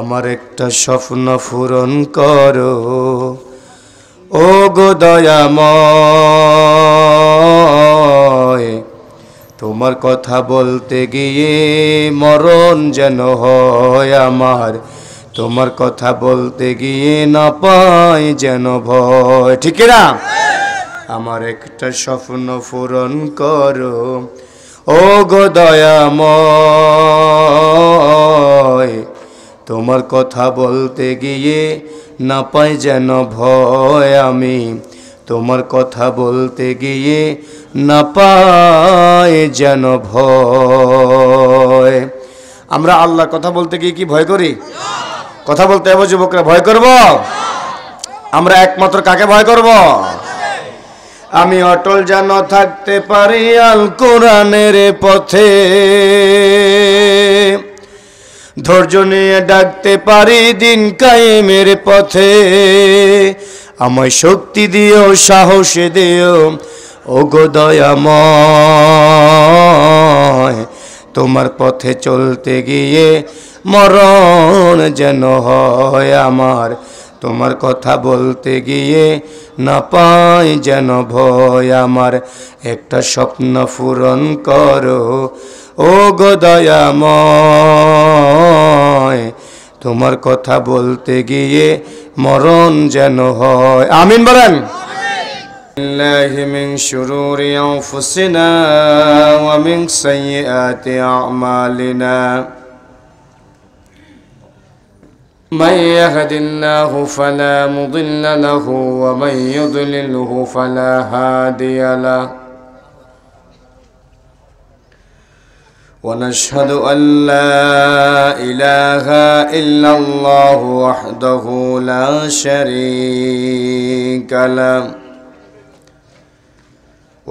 আমার একটা স্বপ্ন পূরণ করো ও গো দয়াময়। তোমার কথা বলতে গিয়ে মরণ যেন হয় আমার, তোমার কথা বলতে গিয়ে না পাই যেন ভয়। ঠিক না? আমার একটা স্বপ্ন পূরণ করো ও গো দয়াময়। তোমার কথা বলতে গিয়ে না পাই যেন ভয় আমি, তোমার কথা বলতে গিয়ে না পাই যেন ভয়। আমরা আল্লাহর কথা বলতে গিয়ে কি ভয় করি? কথা বলতে হবে যুবকরা, ভয় করব? আমরা একমাত্র কাকে ভয় করব? আমি অটল যেন থাকতে পারি আল কোরআনের পথে, ধৈর্য নিয়ে ডাকতে পারি দিন কায়েমের পথে। আমায় শক্তি দিও, সাহস দিও ও গো দয়াময়। তোমার পথে চলতে গিয়ে মরণ যেন হয় আমার, তোমার কথা বলতে গিয়ে না পাই যেন ভয় আমার। একটা স্বপ্ন পূরণ করো ও গো দয়াময়। তোমার কথা বলতে গিয়ে মরণ যেন হয়। আমিন বলেন। বিল্লাহি মিন শুরুরি আনফুসিনা ওয়া মিন সাইয়্যাতি আমালিনা। من يهد الله فلا مضل له ومن يضلله فلا هادي له. ونشهد أن لا إله إلا الله وحده لا شريك له.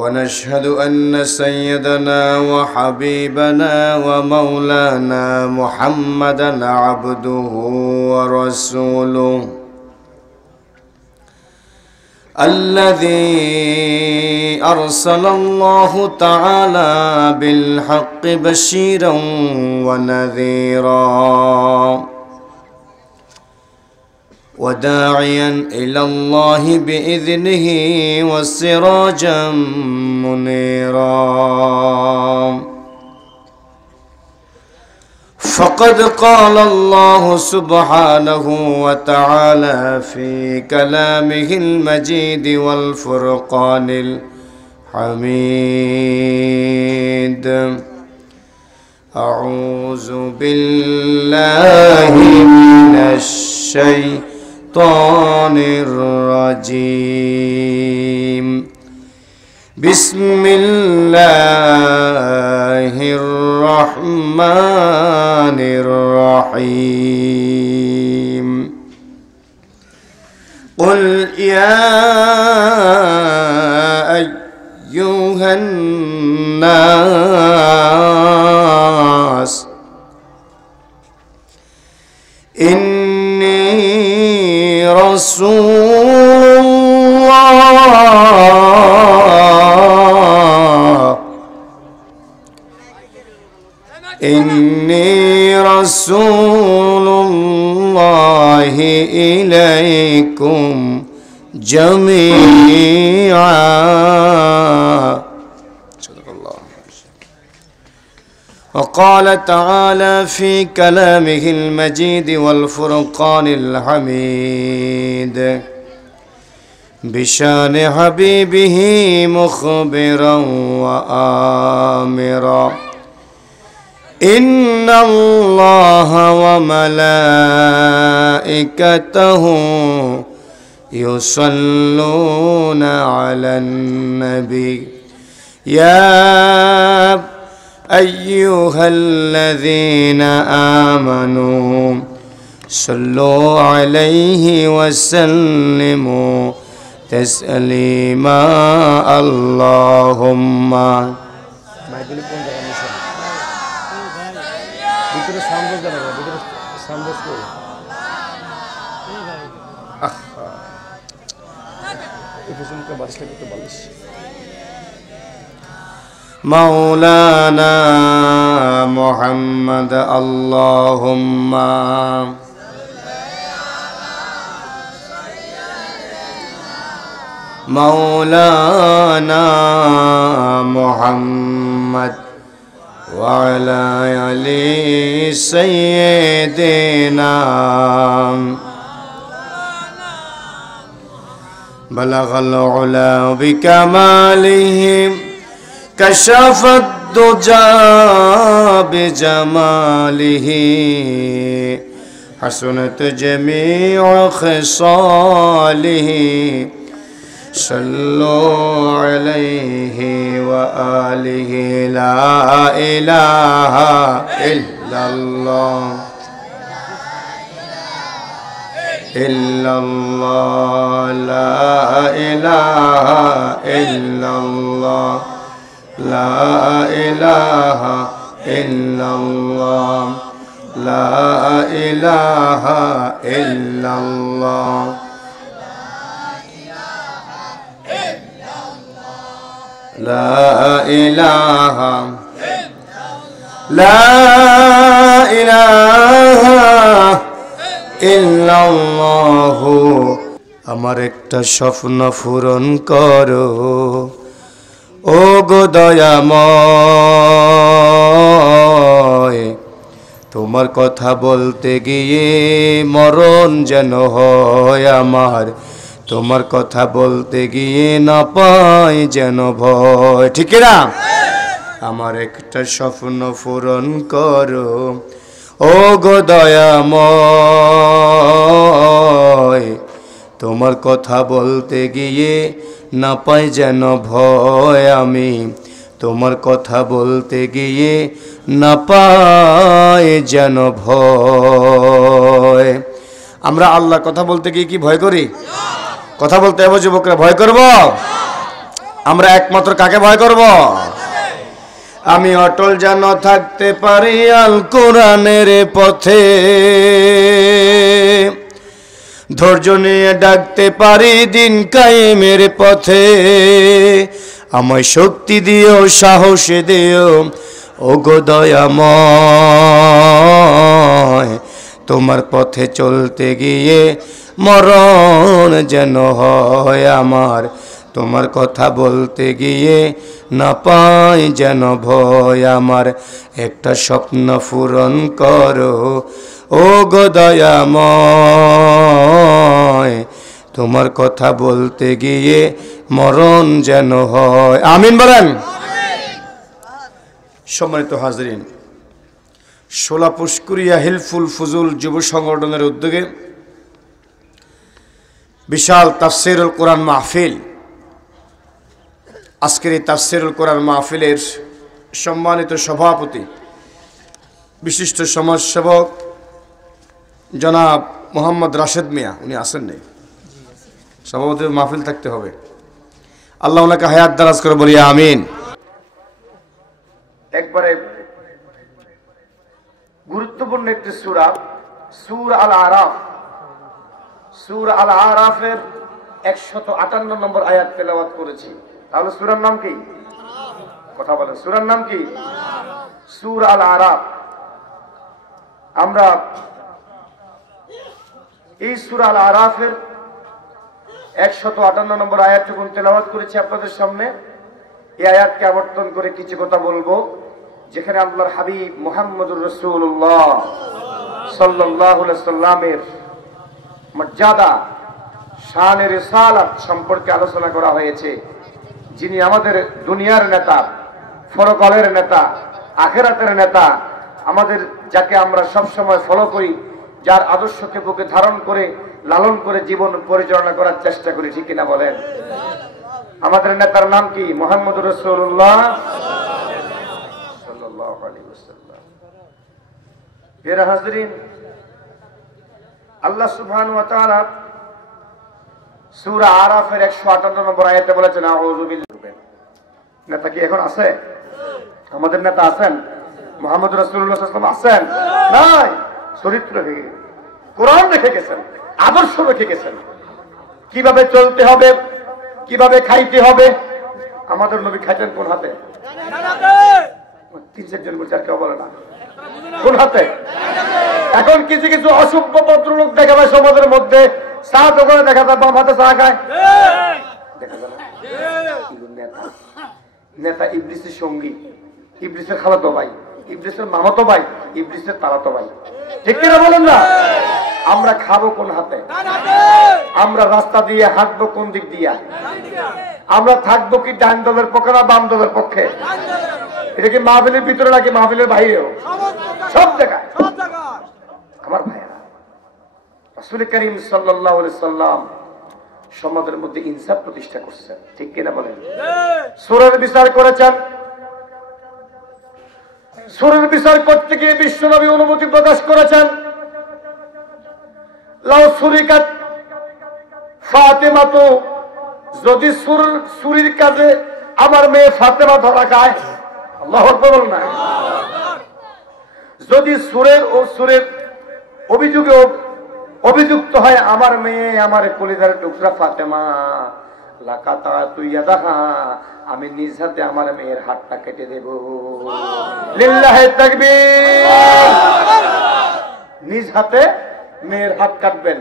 ونشهد أن سيدنا وحبيبنا ومولانا محمدا عبده ورسوله الذي أرسل الله تعالى بالحق بشيرا ونذيرا وداعيا إلى الله بإذنه وسراجا منيرا. فقد قال الله سبحانه وتعالى في كلامه المجيد والفرقان الحميد: أعوذ بالله من الشيطان الرجيم. بسم الله الرحمن الرحيم. قل يا أيها الناس إني رسول الله، إني رسول الله إليكم جميعا. وقال تعالى في كلامه المجيد والفرقان الحميد بشان حبيبه مخبرا وآمرا: إن الله وملائكته يصلون على النبي يا أيها الذين آمنوا صلوا عليه وسلموا تسليما. اللهم مولانا محمد اللهم مولانا محمد وعلى آل سيدنا بلغ العلا بكماله كشف الدجى بجماله حسنت جميع خصاله صلوا عليه وآله لا إله إلا الله إلا الله لا إله إلا الله لا إله إلا الله لا إله إلا الله لا إله لا إله ইল্লাল্লাহ আমার একটা স্বপ্ন পূরণ করো ও গো দয়াময় তোমার কথা বলতে গিয়ে মরণ যেন হয় আমার তোমার কথা বলতে গিয়ে না পাই যেন ভয় ঠিক না আমার একটা স্বপ্ন পূরণ করো ও গো দয়াময় তোমার কথা বলতে গিয়ে না পাই যেন ভয় আমি তোমার কথা বলতে গিয়ে না পাই যেন ভয় আমরা আল্লাহর কথা বলতে গিয়ে কি ভয় করি কথা বলতে হবে যুবকরা ভয় করব আমরা একমাত্র কাকে ভয় করব আমি অটল যেন থাকতে পারি আল কোরআনের পথে ধৈর্য নিয়ে ডাকতে পারি দিন কায়েমের পথে আমায় শক্তি দিও সাহস দিও ও গো দয়াময় তোমার পথে চলতে গিয়ে মরণ যেন হয় আমার তোমার কথা বলতে গিয়ে না পাই যেন ভয় আমার একটা স্বপ্ন পূরণ করো ও গো দয়াময় তোমার কথা বলতে গিয়ে মরণ যেন হয় আমিন বলেন সম্মানিত হাজরিন শোলা পুষ্কুরিয়া হিলফুল ফুজুল যুব সংগঠনের উদ্যোগে বিশাল তাফসীরুল কোরআন মাহফিল আজকের এই তাফসীরুল কোরআন মাহফিলের সম্মানিত সভাপতি বিশিষ্ট সমাজসেবক জনাব মোহাম্মদ রাশেদ মিয়া উনি আসেন নাই সভাপতির মাহফিল থাকতে হবে আল্লাহ ওনাকে হায়াত দারাজ করে বলি আমিন একবারে গুরুত্বপূর্ণ একটি সূরা সূরা আল আরাফ সূরা আল আরাফের 158 নম্বর আয়াত তেলাওয়াত করেছি তাহলে সূরার নাম কি কথা বলেন সূরার নাম কি সূরা আল আরাফ আমরা এই সূরা আল আরাফের 158 নম্বর আয়াতটুকু তেলাওয়াত করেছি আপনাদের সামনে এই আয়াতকে আবর্তন করে কিছু কথা বলবো যেখানে আল্লাহর হাবিব মুহাম্মদুর রাসূলুল্লাহ সাল্লাল্লাহু আলাইহি সাল্লামের মর্যাদা শানে রিসালাত সম্পর্কে আলোচনা করা হয়েছে যিনি আমাদের দুনিয়ার নেতা পরকালের নেতা আখিরাতের নেতা আমাদের যাকে আমরা সব সময় ফলো করি যার আদর্শকে বুকে ধারণ করে লালন করে জীবন পরিচালনা করার চেষ্টা করি ঠিক কিনা বলেন আমাদের নেতার নাম কি মুহাম্মদুর রাসূলুল্লাহ সাল্লাল্লাহু আলাইহি ওয়াসাল্লাম প্রিয় হাজরিন আল্লাহ সুবহানাহু ওয়া তাআলা সূরা আরাফের 158 নম্বর আয়াতে বলেছেন আউযু বিল্লাহি নেতা কি এখন আছে আমাদের নেতা আছেন মুহাম্মদুর রাসূলুল্লাহ সাল্লাল্লাহু আলাইহি ওয়াসাল্লাম আছেন নাই চরিত্র রেখে কোরআন রেখে গেছেন আদর্শ রেখে গেছেন কিভাবে চলতে হবে কিভাবে খাইতে হবে আমাদের নবী খাইতেন কোন হাতে তিন চারজন বলছে আর কেউ বলে না কোন হাতে এখন কিছু কিছু অসভ্য ভদ্রলোক দেখা যায় সমাজের মধ্যে চা দোকানে দেখা যায় বাম হাতে চা খায় দেখা যায় না? নেতা নেতা ইবলিসের সঙ্গী, ইবলিসের খালাতো ভাই, ইবলিসের মামাতো ভাই, ইবলিসের তালাতো ভাই। ঠিক কিনা বলেন না? আমরা খাবো কোন হাতে? আমরা রাস্তা দিয়ে হাঁটবো কোন দিক দিয়া? আমরা থাকবো কি ডান দলের পক্ষে না বাম দলের পক্ষে? এটা কি মাহফিলের ভিতরে নাকি মাহফিলের বাইরেও? সব জায়গায়। আমার ভাইয়েরা, রাসূল করিম সাল্লাল্লাহু আলাইহি সাল্লাম সমাজের মধ্যে ইনসাফ প্রতিষ্ঠা করছেন। ঠিক কিনা বলেন? সূরার বিচার করেছেন। সূরার বিচার করতে গিয়ে বিশ্বনবী অনুমতি প্রকাশ করেছেন, লাউ সুরিকাত ফাতেমাতু, যদি সুরির কাজে আমার মেয়ে ফাতেমা ধরা খায়, আল্লাহু আকবার বলুন না, যদি সুরের অভিযোগে অভিযুক্ত হয় আমার মেয়ে, আমার কলিজার টুকরা ফাতেমা, লাকাতা তুইয়াদাহা, আমি নিজ হাতে আমার মেয়ের হাতটা কেটে দেব। লিল্লাহি তাকবীর। নিজ হাতে মেয়ের হাত কাটবেন।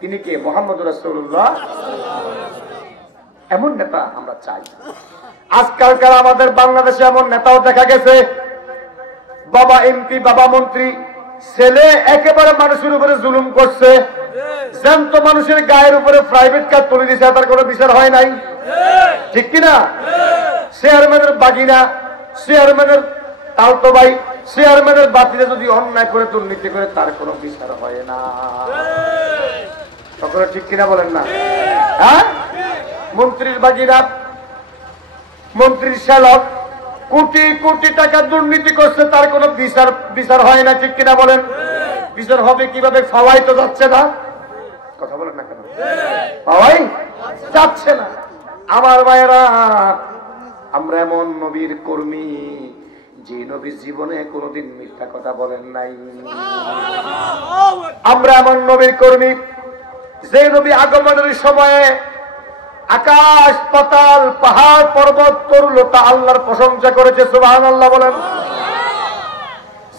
তিনি কে? মুহাম্মদুর রাসূলুল্লাহ। এমন নেতা আমরা চাই। আজকালকার আমাদের বাংলাদেশে এমন নেতাও দেখা গেছে, বাবা এমপি, বাবা মন্ত্রী, ছেলে একেবারে মানুষের উপরে জুলুম করছে, জ্যান্ত মানুষের গায়ের উপরে প্রাইভেট কার তুলে দিচ্ছে, তার কোনো বিচার হয় নাই। ঠিক কিনা? চেয়ারম্যানের বাগিনা, চেয়ারম্যানের তালতো ভাই, চেয়ারম্যানের বাতিলে যদি অন্যায় করে দুর্নীতি করে তার কোনো বিচার হয় না। সকলে ঠিক কিনা বলেন না? হ্যাঁ, মন্ত্রীর বাগিনা, মন্ত্রীর শ্যালক কোটি কোটি টাকা দুর্নীতি করছে, তার কোনো বিচার হয় না। ঠিক কিনা বলেন? বিচার হবে কিভাবে? ফাওয়াই তো যাচ্ছে না। কথা বলেন না কেন? ফাওয়াই যাচ্ছে না। আমার ভাইয়েরা, আমরা এমন নবীর কর্মী যে নবী জীবনে কোনোদিন মিথ্যা কথা বলেন নাই। আমরা এমন নবীর কর্মী যে নবী আগমনের সময়ে আকাশ পাতাল পাহাড় পর্বত তরুলতা আল্লাহর প্রশংসা করেছে। সুবহানাল্লাহ বলেন।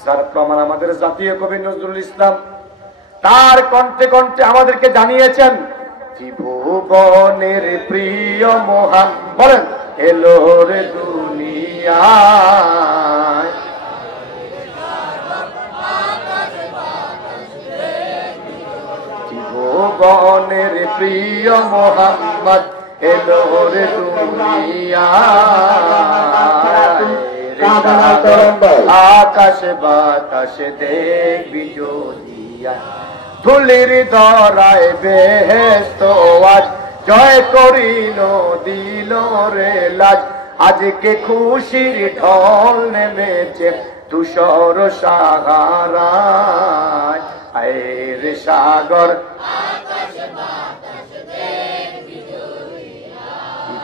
যার প্রমাণ আমাদের জাতীয় কবি নজরুল ইসলাম তার কণ্ঠে কণ্ঠে আমাদেরকে জানিয়েছেন, ত্রিভুবনের প্রিয় মহান, বলেন, এলো রে দুনিয়ায়, ত্রিভুবনের প্রিয় মোহাম্মদ এলো রে দুনিয়ায়, আকাশ বাতাস দেখবি যদিয়া, ধুলির ধরায় বেহেশত আজ জয় করিল দিল রে লাজ, আজকে খুশির ঢল নেমেছে তুষার সাগরায়, আয়ের সাগর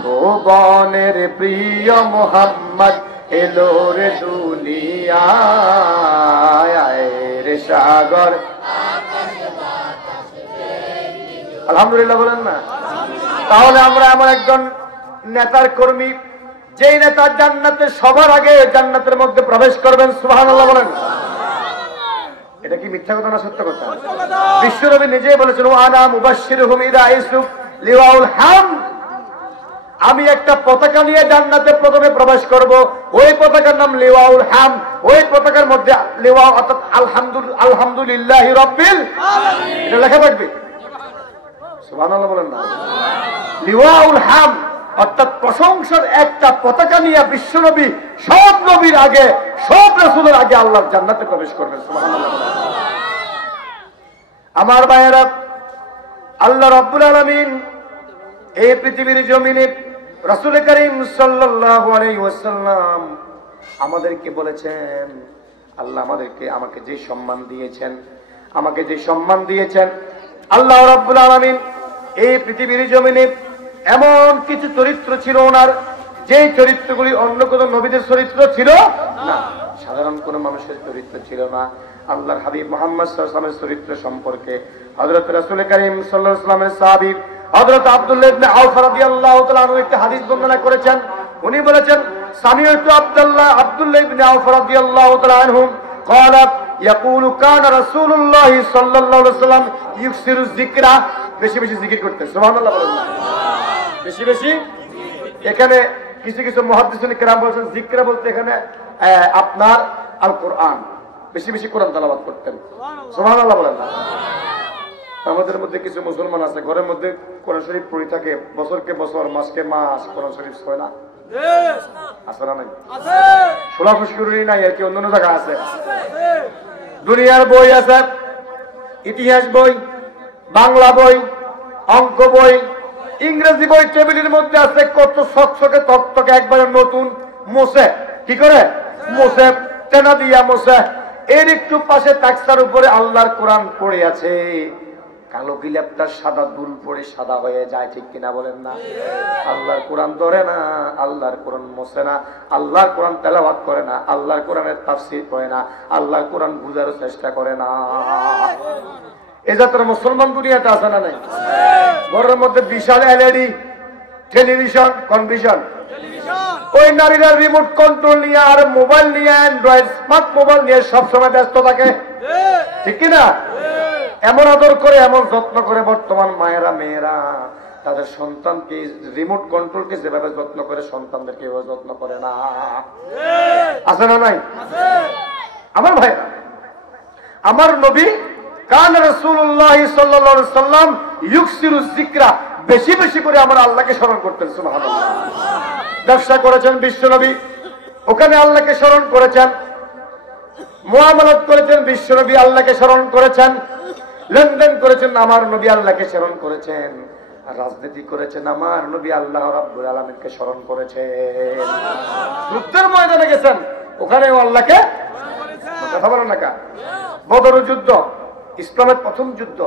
ভুবনের প্রিয় মোহাম্মদ এলো রে দুনিয়ায়, আয়ের সাগর। আলহামদুলিল্লাহ বলেন না? তাহলে আমরা এমন একজন নেতার কর্মী, যেই নেতা জান্নাতে সবার আগে জান্নাতের মধ্যে প্রবেশ করবেন। সুবহানাল্লাহ বলেন। এটা কি মিথ্যা কথা না সত্য কথা? বিশ্বনবী নিজেই বলেছেন, ওয়ানা মুবাশশিরুহুম ইদা ইসুক লিওয়াউল হামদ, আমি একটা পতাকা নিয়ে জান্নাতে প্রথমে প্রবেশ করব, ওই পতাকার নাম লিওয়াউল হামদ। ওই পতাকার মধ্যে লিওয়া অর্থাৎ আলহামদুলিল্লাহি রাব্বিল আলামিন এটা লেখা থাকবে। সুবহানাল্লাহ বলেন না? লিওয়াউল হামদ অর্থাৎ প্রশংসার একটা পতাকা নিয়ে বিশ্বনবী সব নবীর আগে, সব রাসূলের আগে আল্লাহর জান্নাতে প্রবেশ করবেন। সুবহানাল্লাহ। আমার ভাইয়েরা, আল্লাহ রাব্বুল আলামিন এই পৃথিবীর জমিনে রাসূল করিম সাল্লাল্লাহু আলাইহি ওয়াসাল্লাম আমাদেরকে বলেছেন, আল্লাহ আমাকে যে সম্মান দিয়েছেন, আল্লাহ রাব্বুল আলামিন এই পৃথিবীর জমিনে এমন কিছু চরিত্র ছিল ওনার, যে চরিত্রগুলি অন্য কোন নবীদের চরিত্র ছিল না, সাধারণ কোন মানুষের চরিত্র ছিল না। আল্লাহর হাবিব মুহাম্মদ সাল্লাল্লাহু আলাইহি ওয়াসাল্লামের চরিত্র সম্পর্কে হযরত রাসূল করিম সাল্লাল্লাহু আলাইহি ওয়াসাল্লামের সাহাবী হযরত আব্দুল্লাহ ইবনে আওফ রাদিয়াল্লাহু তাআলা আনহু একটা হাদিস বর্ণনা করেছেন। উনি বলেছেন, সামিআতু আব্দুল্লাহ ইবনে আওফ রাদিয়াল্লাহু তাআলা আনহু قال يقول كان رسول الله صلى الله عليه وسلم يكثر الذكر, বেশি বেশি জিকির করতেন। সুবহানাল্লাহ বলেন। বেশি বেশি। এখানে কিছু কিছু মুহাদ্দিসিন কেরাম বলেছেন জিকরা বলতে এখানে আপনার আল কোরআন, বেশি বেশি কোরআন তেলাওয়াত করতেন। সুবহানাল্লাহ বলেন না? আমাদের মধ্যে কিছু মুসলমান আছে ঘরের মধ্যে কোরআন শরীফ পড়ে থাকে, বছরকে বছর মাসকে মাস কোরআন শরীফ হয় না, আছে না? নাই সোলা ফুসকুরি নাই, আর কি অন্য জায়গা আছে। দুনিয়ার বই আছে, ইতিহাস বই, বাংলা বই, অঙ্ক বই, ইংরেজি বই টেবিলের মধ্যে আছে, কত সকসকে তকতকে একবারে নতুন মোছে, কি করে মোছে, টেনা দিয়া মোছে। এর একটু পাশে তাকসার উপরে আল্লাহর কোরআন পড়ে আছে, কালো গিলাপটা সাদা দুল পড়ে সাদা হয়ে যায়, ঠিক কিনা বলেন না? আল্লাহর কোরআন ধরে না, আল্লাহর কোরআন মোছে না, আল্লাহর কোরআন তেলাওয়াত করে না, আল্লাহর কোরআনের তাফসীর করে না, আল্লাহর কোরআন বুঝার চেষ্টা করে না। এই জাতের মুসলমান দুনিয়াতে আছে না নাই? ঘরের মধ্যে বিশাল এলইডি টেলিভিশন, কনভিশন, ওই নারীরা রিমোট কন্ট্রোল নিয়ে আর মোবাইল নিয়ে, অ্যান্ড্রয়েড স্মার্ট মোবাইল নিয়ে সবসময় ব্যস্ত থাকে, ঠিক কিনা? এমন আদর করে, এমন যত্ন করে বর্তমান মায়েরা মেয়েরা তাদের সন্তানকে, রিমোট কন্ট্রোলকে যেভাবে যত্ন করে সন্তানদেরকে এভাবে যত্ন করে না, আছে না নাই? আমার ভাইরা, আমার নবী কান রাসূলুল্লাহ সাল্লাল্লাহু আলাইহি সাল্লাম ইউকসিরু যিকরা, বেশি বেশি করে আমার আল্লাহকে স্মরণ করতেন। সুবহানাল্লাহ। ব্যবসা করেছেন বিশ্বনবী, ওখানে আল্লাহকে স্মরণ করেছেন। মুআমালাত করেছেন বিশ্বনবী, আল্লাহকে স্মরণ করেছেন। লেনদেন করেছেন, আমার নবী আল্লাহকে স্মরণ করেছেন। আর রাজনীতি করেছেন, আমার নবী আল্লাহ রাব্বুল আলামিনকে স্মরণ করেছেন। যুদ্ধের ময়দানে গেছেন, ওখানেও আল্লাহকে, কথা বলেন না কা? বদর যুদ্ধ ইসলামের প্রথম যুদ্ধ,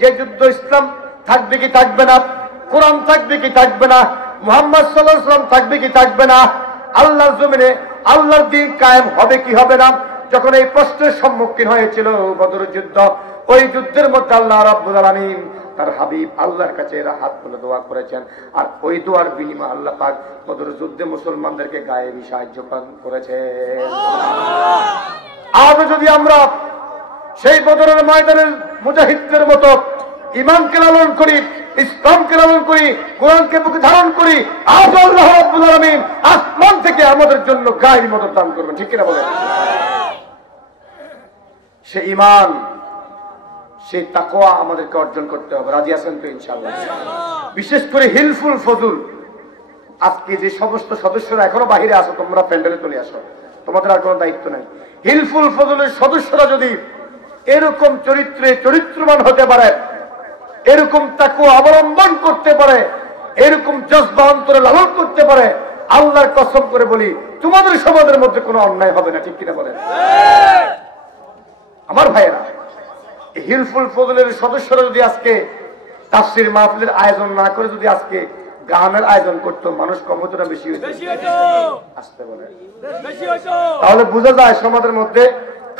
যে যুদ্ধ ইসলাম থাকবে কি থাকবে না, কোরআন থাকবে কি থাকবে না, মুহাম্মদ সাল্লাল্লাহু আলাইহি ওয়াসাল্লাম থাকবে কি থাকবে না, আল্লাহর জমিনে আল্লাহর দ্বীন কায়েম হবে কি হবে না, যখন এই প্রশ্নের সম্মুখীন হয়েছিল বদর যুদ্ধ, ওই যুদ্ধের মধ্যে আল্লাহ রাব্বুল আলামিন তার হাবিব আল্লাহর কাছে এরা হাত তুলে দোয়া করেছেন, আর ওই দোয়ার বিনিময়ে আল্লাহ পাক বদর যুদ্ধে মুসলমানদেরকে গায়েবী সাহায্য করেছেন। আজ যদি আমরা সেই বদরের ময়দানের মুজাহিদদের মতো ঈমানকে লালন করি, ইসলামকে লালন করি, কোরআনকে বুকে ধারণ করি, আজ আল্লাহ রাব্বুল আলামিন আসমান থেকে আমাদের জন্য গায়েবী মদদ দান করবেন, ঠিক কিনা বলেন? সে ঈমান, সেই তাকওয়া আমাদেরকে অর্জন করতে হবে। রাজি আছেন তো ইনশাআল্লাহ? বিশেষ করে হিলফুল ফজুল, আজকে যে সমস্ত সদস্যরা এখনো বাহিরে আসো, তোমরা প্যান্ডেলে চলে আসো, তোমাদের আর কোনো দায়িত্ব নাই। হিলফুল ফজুলের সদস্যরা যদি এরকম চরিত্রে চরিত্রবান হতে পারে, এরকম তাকওয়া অবলম্বন করতে পারে, এরকম জজবা অন্তরে লালন করতে পারে, আল্লাহর কসম করে বলি তোমাদের সমাজের মধ্যে কোনো অন্যায় হবে না, ঠিক কিনা বলেন? আমার ভাইয়েরা, হিলফুল ফজলের সদস্যরা যদি আজকে তাফসীর মাহফিলের আয়োজন না করে যদি আজকে গানের আয়োজন করতো, মানুষ কম হতো না বেশি হতো? আসতে বলে তাহলে বোঝা যায় সমাজের মধ্যে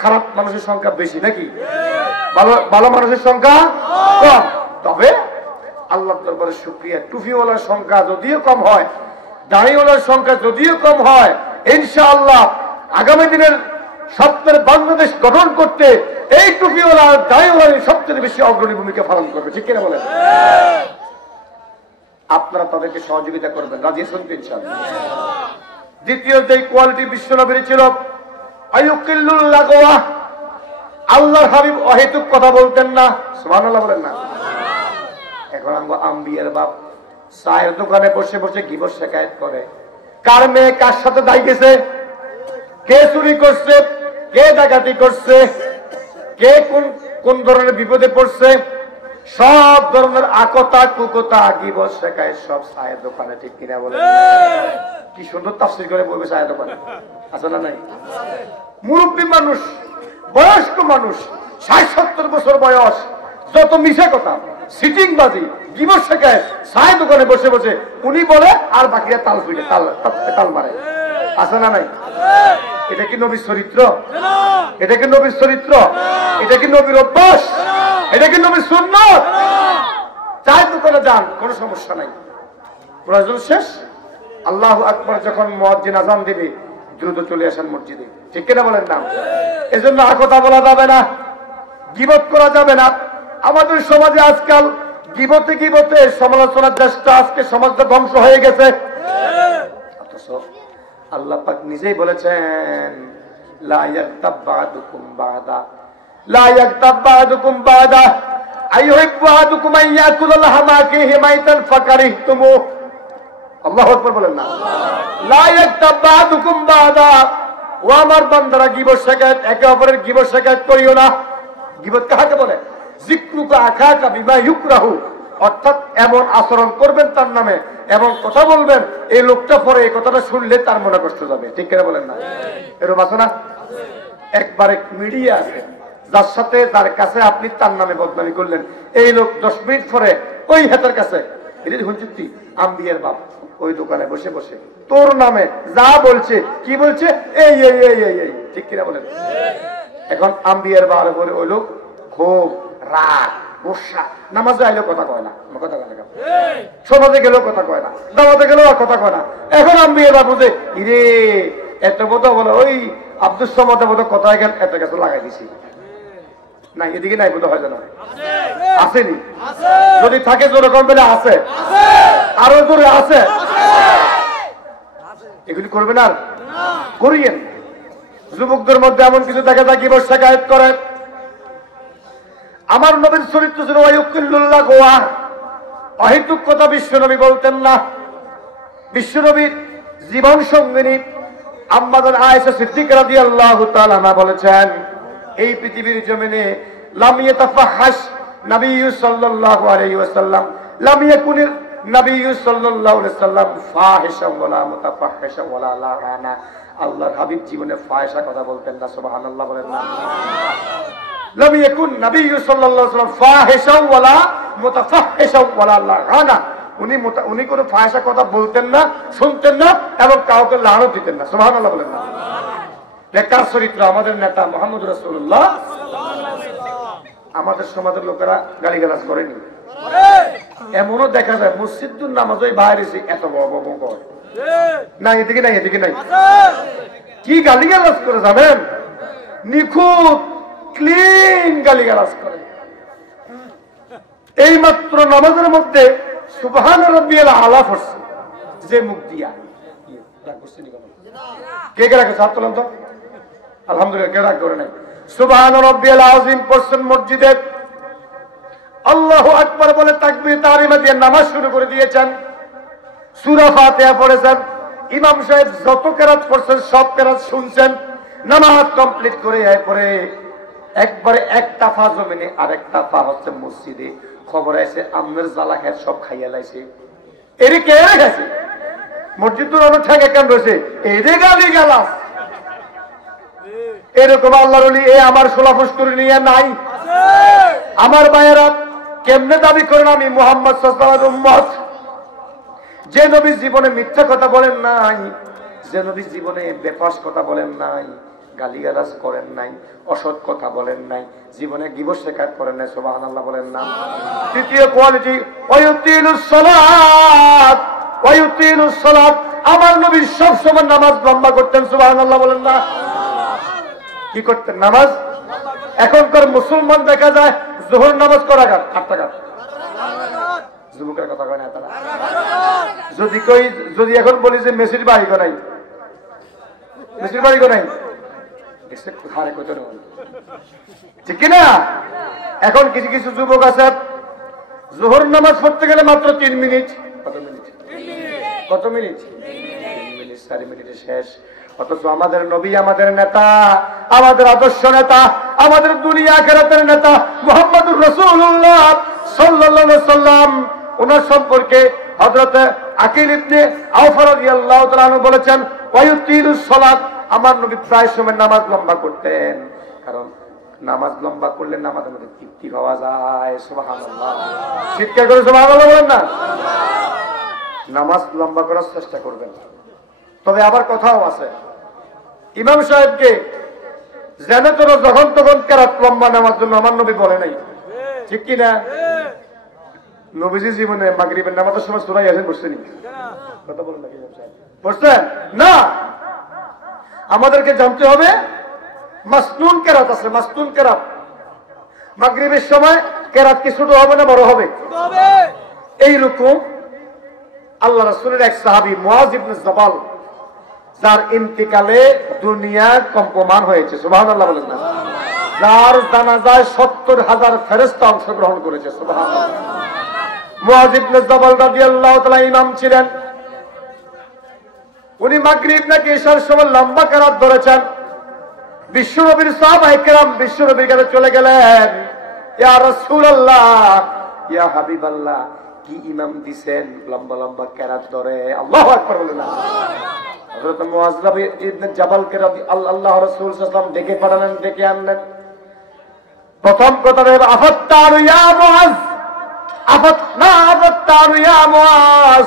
খারাপ মানুষের সংখ্যা বেশি নাকি ভালো মানুষের সংখ্যা কম। তবে আল্লাহর দরবারে শুকরিয়া, টুপিওয়ালার সংখ্যা যদিও কম হয়, দাড়িওয়ালার সংখ্যা যদিও কম হয়, ইনশাআল্লাহ আগামী দিনের স্বপ্নের বাংলাদেশ গঠন করতে এই টুপিওয়ালা দাড়িওয়ালার সবচেয়ে বেশি অগ্রণী ভূমিকা পালন করবে, ঠিক কিনা বলেন? আপনারা তাদেরকে সহযোগিতা করবেন, রাজি আছেন তো ইনশাআল্লাহ? দ্বিতীয় যে কোয়ালিটি বিশ্বনবীর ছিল, আইয়ুকিল্লুল লাগওয়া, আল্লাহর হাবিব অহেতুক কথা বলতেন না। সুবহানাল্লাহ বলেন না? এখন আমরা আম্বিয়ার বাপ চায়ের দোকানে বসে বসে গিবত শিকায়েত করে, কার মেয়ে কার সাথে দাই গেছে, কে চুরি করছে, কে ডাকাতি করছে, কে কোন ধরনের বিপদে পড়ছে, সব ধরনের আকতা কুকতা গিবত শিকায়েত সব চায়ের দোকানে, ঠিক কিনা বলেন? কি সুন্দর তাফসীর করে বলবে চায়ের দোকানে, আছে না নাই? মুরব্বী মানুষ, বয়স্ক মানুষ, ৬০-৭০ বছর বয়স, যত মিশে কথা, সিটিং বাজি, গিবত শিকায়েত চায়ের দোকানে বসে বসে উনি বলে আর বাকিরা তাল ফিরে তাল মারে, আছে না নাই? এটা কি নবীর চরিত্র? এটা কি নবীর চরিত্র? এটা কি নবীর অভ্যাস? এটা কি নবীর সুন্নাত? চায়ের দোকানে যান, কোনো সমস্যা নাই, প্রয়োজন শেষ, আল্লাহু আকবার যখন মুয়াজ্জিন আযান দিবে দ্রুত চলে আসেন মসজিদে, ঠিক কিনা বলেন না? এজন্য আর কথা বলা যাবে না, গীবত করা যাবে না। আমাদের সমাজে আজকাল গীবতে গীবতে সমালোচনার দেশটা আজকে সমাজটা ধ্বংস হয়ে গেছে। অথচ আল্লাহ পাক নিজেই বলেছেন লা ইয়াগতাব বা'দুকুম বা'দা, লা ইয়াগতাব বা'দুকুম বা'দা, আইয়ুহিব্বু আহাদুকুম আন ইয়াকুলা লাহমা আখিহি মাইতান ফাকারিহতুমু। আল্লাহু আকবার বলেন না। লা ইয়াগতাব বা'দুকুম বা'দা, ও আমার বান্দারা গীবত শিকায়ত, একে অপরের গীবত শিকায়ত করিও না। গীবত কাকে বলে? যিকরুকা আখাকা বিমা ইউকরাহু, অর্থাৎ এমন আচরণ করবেন তার নামে, এমন কথা বলবেন এই লোকটা পরে এই কথাটা শুনলে তার মনে কষ্ট যাবে। ঠিক করে বলেন না? এরকম আছে না? একবারে মিডিয়া আছে যার সাথে যার কাছে আপনি তার নামে বদনামি করলেন, এই লোক 10 মিনিট পরে ওই হেতার কাছে এটা হুজুরটি আম্বিয়ার বাপ ওই দোকানে বসে বসে তোর নামে যা বলছে, কি বলছে, এই এই এই এই এই। ঠিক কিনা বলেন? এখন আম্বিয়ার বাবার উপরে ওই লোক খুব রাগ গোসা, নামাজে আইলো কথা কয় না, কথা কয় না, সমাজে গেলেও কথা কয় না, দাওয়াতে গেলেও আর কথা কয় না। এখন আম্বিয়ার বাবা বুঝে ইরে এত বোধ বলে ওই আব্দুল সামাদের মতো কথা গেল এত কাছে লাগাই দিছি। নাই এদিকে নাই বোধ হয় যেন আসেনি, যদি থাকে জোরে কম পেলে আছে, আরো জোরে আছে। এগুলি করবেন আর করিয়েন। যুবকদের মধ্যে এমন কিছু দেখা যায় গীবত শিকায়ত করে। আমার নবীর চরিত্র ছিল ওয়ায়ুকিল্লুল্লাহ গোয়া, অহেতুক কথা বিশ্বনবী বলতেন না। বিশ্বনবীর জীবন সঙ্গিনী আম্মাজান আয়েশা সিদ্দিকা রাদিয়াল্লাহু তাআলা আনহা বলেছেন, এই পৃথিবীর জমিনে লাম ইয়াতাফাহাশ নবিয়্যু সাল্লাল্লাহু আলাইহি ওয়াসাল্লাম, লাম ইয়াকুনির নবিয়্যু সাল্লাল্লাহু আলাইহি ওয়াসাল্লাম ফাহিশা ওয়ালা মুতাফাহিশা ওয়ালা লাআনা। আল্লাহর হাবিব জীবনে ফাহিশা কথা বলতেন না। সুবহানাল্লাহ বলেন না? লাম ইয়াকুন নবিয়্যু সাল্লাল্লাহু আলাইহি ওয়াসাল্লাম ফাহিশা ওয়ালা মুতাফাহিশা ওয়ালা লাআনা। উনি কোনো ফাহিশা কথা বলতেন না, শুনতেন না, এবং কাউকে লানত দিতেন না। সুবহানাল্লাহ বলেন না? নেতার চরিত্র আমাদের নেতা মুহাম্মদ রাসূলুল্লাহ। আমাদের সমাজের লোকেরা গালিগালাজ করেনি, এমনও দেখা যায় মসজিদুর নামাজই বাইরে এত বড় করে না, এদিকে নাই এদিকে নাই, কি গালিগালাজ করে যাবেন, নিখুঁত ক্লিন গালিগালাজ করে। এই মাত্র নামাজের মধ্যে সুবহান রাব্বিয়াল আলা পড়ছে, যে মুখ দিয়া কে কে রাখে সাত তোলেন তো, আলহামদুলিল্লাহ কে রাগ করে নাই। সুবহান রাব্বিয়াল আযীম পড়ছেন মসজিদে, আল্লাহু আকবার বলে তাকবীর তাহরিমা দিয়ে নামাজ শুরু করে দিয়েছেন। সূরা ফাতিহা পড়েছেন, ইমাম সাহেব যত কেরাত পড়ছেন সব কেরাত শুনছেন। নামাজ কমপ্লিট করে এরপরে একবারে একটা পা জমিনে আর একটা পা হচ্ছে মসজিদে। খবর আছে আমের জ্বালা খেয়ে সব খাইয়া লাইছে। এর কে রেখেছে? মসজিদের অনেক ঠেকে কেন রয়েছে, এদের গালি গালাস। এরকম আল্লাহর ওলি এ আমার সোলাফুস করে নিয়ে নাই। আমার ভাইয়েরা কেমনে দাবি করেন আমি মুহাম্মদ সাল্লাল্লাহু আলাইহি ওয়াসাল্লামের উম্মত? যে নবী জীবনে মিথ্যা কথা বলেন নাই, যে নবী জীবনে বেফাস কথা বলেন নাই, গালিগালাজ করেন নাই, অসৎ কথা বলেন নাই, জীবনে গীবত শিকায়ত করেন নাই। সুবহানাল্লাহ বলেন না? তৃতীয় কোয়ালিটি ওয়ায়ুতিলুস সালাত, ওয়ায়ুতিলুস সালাত। আমার নবী সব সময় নামাজ লম্বা করতেন। সুবহানাল্লাহ বলেন না? কি করতেন? নামাজ। এখনকার মুসলমান দেখা যায় যোহর নামাজ করা গান 8 টাকা। যুবকের কথা কয় না তারা। যদি এখন বলি যে মেসির বাড়ি কো নাই, মেসির বাড়ি কো নাই, ঠিক কিনা? এখন কিছু কিছু যুবক আছে যোহর নামাজ পড়তে গেলে মাত্র 3 মিনিট। কত মিনিট? কত মিনিট? 3 মিনিট 4 মিনিটে শেষ। অথচ আমাদের নবী, আমাদের নেতা, আমাদের আদর্শ নেতা, আমাদের দুনিয়া আখিরাতের নেতা মুহাম্মদুর রাসূলুল্লাহ সাল্লাল্লাহু আলাইহি ওয়াসাল্লাম, ওনার সম্পর্কে হযরত আকিল ইবনে আওফ রাদিয়াল্লাহু তাআলা আনহু বলেছেন ওয়ায়ুতিলুস সালাত। আমার নবী প্রায় সময় নামাজ লম্বা করতেন, কারণ নামাজ লম্বা করলে নামাজের মধ্যে তৃপ্তি পাওয়া যায়। সুবহানাল্লাহ, চিৎকার করে সুবহানাল্লাহ বলেন না? নামাজ লম্বা করার চেষ্টা করবেন। তবে আবার কথাও আছে, ইমাম সাহেবকে যেন তোর যখন তখন কেরাত লম্বা নেওয়ার জন্য আমার নবী বলে নাই, ঠিক কিনা? নবীজি জীবনে মাগরিবের নামাজের সময় সূরা ইয়াসিন পড়ছেন? কথা বলেন না, পড়ছেন না? আমাদেরকে জানতে হবে মাসনুন কেরাত আছে, মাসনুন কেরাত। মাগরিবের সময় কেরাত কি ছোট হবে না বড় হবে? এইরকম আল্লাহ রাসূলের এক সাহাবী মুআয ইবনে জাবাল, যার ইন্তিকালে দুনিয়া কম্পমান হয়েছে, সুবহানাল্লাহ বলেন না, যার জানাজায় 70,000 ফেরেশতা অংশগ্রহণ করেছে, সুবহানাল্লাহ। মুআয ইবনে জাবাল রাদিয়াল্লাহু তাআলা ইমাম ছিলেন। উনি মাগরিব নাকি ইশার সময় লম্বা কেরাত ধরেছেন। বিশ্বনবীর সাহাবায়ে কেরাম বিশ্বনবীর কাছে চলে গেলেন, ইয়া রাসূলুল্লাহ, ইয়া হাবিবাল্লাহ, কি ইমাম দিবেন লম্বা লম্বা কেরাত ধরে? আল্লাহু আকবার বলেন না। হযরত মুআয ইবনে জাবালকে আল্লাহর রাসূল সাল্লাল্লাহু আলাইহি ওয়াসাল্লাম ডেকে পাঠালেন, ডেকে আনলেন। প্রথম কথা হলো আফাত্তারু ইয়া মুআয, আফাত্তারু ইয়া মুআয,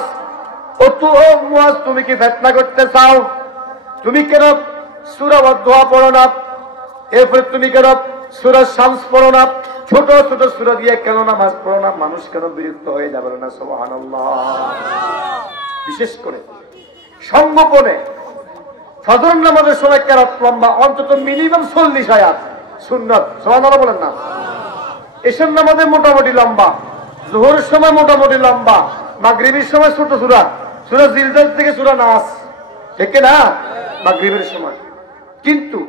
ও তো মুআয, তুমি কি ফিতনা করতে চাও? তুমি কেন সূরা ওয়াদ-দুহা পড়ো না? এরপর তুমি কেন সূরা শামস পড়ো না? ছোট ছোট সূরা দিয়ে কেন নামাজ পড়ো না? মানুষ কেন বিরক্ত হয়ে যাবে না? সুবহানাল্লাহ। বিশেষ করে সংগোপনে ফজর নামাজের সময় কেরাত লম্বা, অন্তত মিনিমাম 40 আয়াত সুন্নাত, সুবহানাল্লাহ বলেন না। এশার নামাজে মোটামুটি লম্বা, যোহরের সময় মোটামুটি লম্বা, মাগরিবের সময় ছোট সূরা, সূরা জিলজাল থেকে সূরা নাস, ঠিক না? মাগরিবের সময়। কিন্তু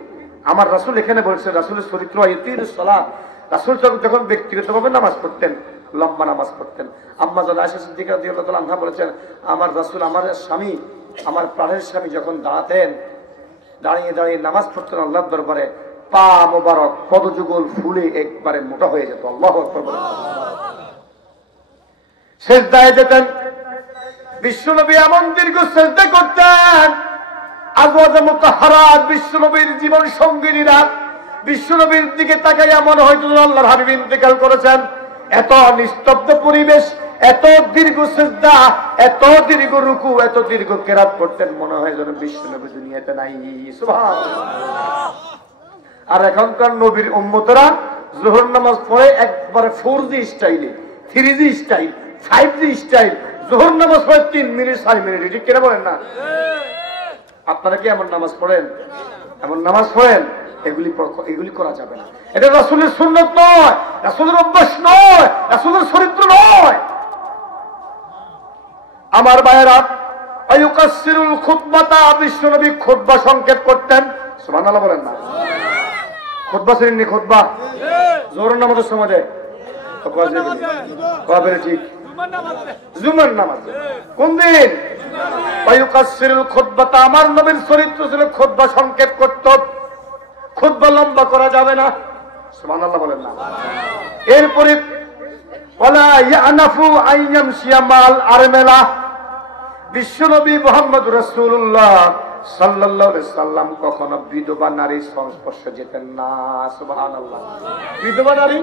আমার রাসূল এখানে বলছেন, রাসূলের চরিত্র ইতিরুস সালাত, রাসূল যখন ব্যক্তিগতভাবে নামাজ পড়তেন লম্বা নামাজ পড়তেন। আম্মা জান আয়েশা সিদ্দিকা রাদিয়াল্লাহু তাআলা আনহা বলেছেন, আমার রাসূল, আমার স্বামী, আমার প্রাণের স্বামী যখন দাঁড়াতেন, দাঁড়িয়ে দাঁড়িয়ে নামাজ পড়তেন আল্লাহর দরবারে, পা মোবারক পদযুগল ফুলে একবারে মোটা হয়ে যেত। আল্লাহু আকবার বলেন। সিজদায় যেতেন, বিশ্বনবী এমন দীর্ঘ সিজদা করতেন, আজওয়াজে মুতাহহারাত বিশ্বনবীর জীবন সঙ্গিনীরা বিশ্বনবীর দিকে তাকাইয়া মনে হয়তো আল্লাহর হাবিব ইন্তেকাল করেছেন। এত নিস্তব্ধ পরিবেশ, এত দীর্ঘ সিজদা, এত দীর্ঘ রুকু, এত দীর্ঘ কেরাত করতেন, মনে হয় যেন বিশ্বনবী দুনিয়াতে নাই। সুবহানাল্লাহ। আর এখনকার নবীর উম্মতরা যোহর নামাজ পড়ে একবারে 4G স্টাইলে, 3G স্টাইল, 5G স্টাইল, যোহর নামাজ পড়ে 3 মিনিট 4 মিনিট, ঠিক কিনা বলেন না? আপনারা কি এমন নামাজ পড়েন? এমন নামাজ পড়েন? এগুলি করা যাবে না। এটা রাসূলের সুন্নাত নয়, রাসূলের অভ্যাস নয়, রাসূলের চরিত্র নয়। আমার ভাইয়েরা, আয়ুকাসসিরুল খুতবাতা, বিশ্বনবী খুতবা সংক্ষেপ করতেন। সুবহানাল্লাহ বলেন না। খুতবা শুনেননি? খুতবা যোহরের নামাজের সময় দেয় কবে? ঠিক জুমার নামাজ। কোন দিন? আয়ুকাসসিরুল খুতবাতা, আমার নবীর চরিত্র ছিল খুতবা সংক্ষেপ করত, খুতবা লম্বা করা যাবে না। সুবহানাল্লাহ বলেন না। এরপরে ওয়ালা ইয়ানাফু আইয়ামশিয়া মাল আরমেলা, বিশ্বনবী মুহাম্মদ রাসূলুল্লাহ সাল্লাল্লাহু আলাইহি সাল্লাম কখনো বিধবা নারীর সংস্পর্শে যেতেন না। সুবহানাল্লাহ। বিধবা নারী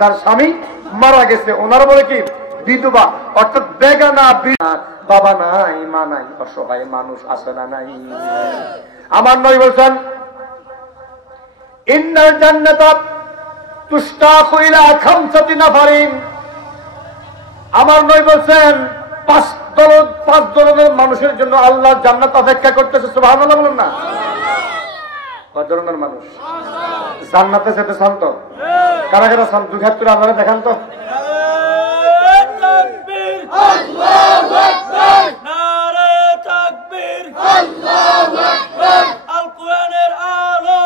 যার স্বামী মারা গেছে, ওনার বলে কি বিধবা, অর্থাৎ বেগানা, বাবা নাই, মা নাই, অসহায় মানুষ আছে না নাই? আমার নবী বলেন, ইন্নাল জান্নাতা তুশতাকু ইলা খামসাতি নাফারিন, আমার নবী বলেন 5 ধরনের মানুষের জন্য আল্লাহ জান্নাত অপেক্ষা করতেছে। সুবহানাল্লাহ বলেন না। কয় ধরনের মানুষ জান্নাতে যেতে চান? তো কারা কারা চান? দুই হাত তুলে আল্লাহরে দেখান তো। আল্লাহু আকবার, নারে তাকবীর, আল্লাহু আকবার, আল কোরআনের আলো,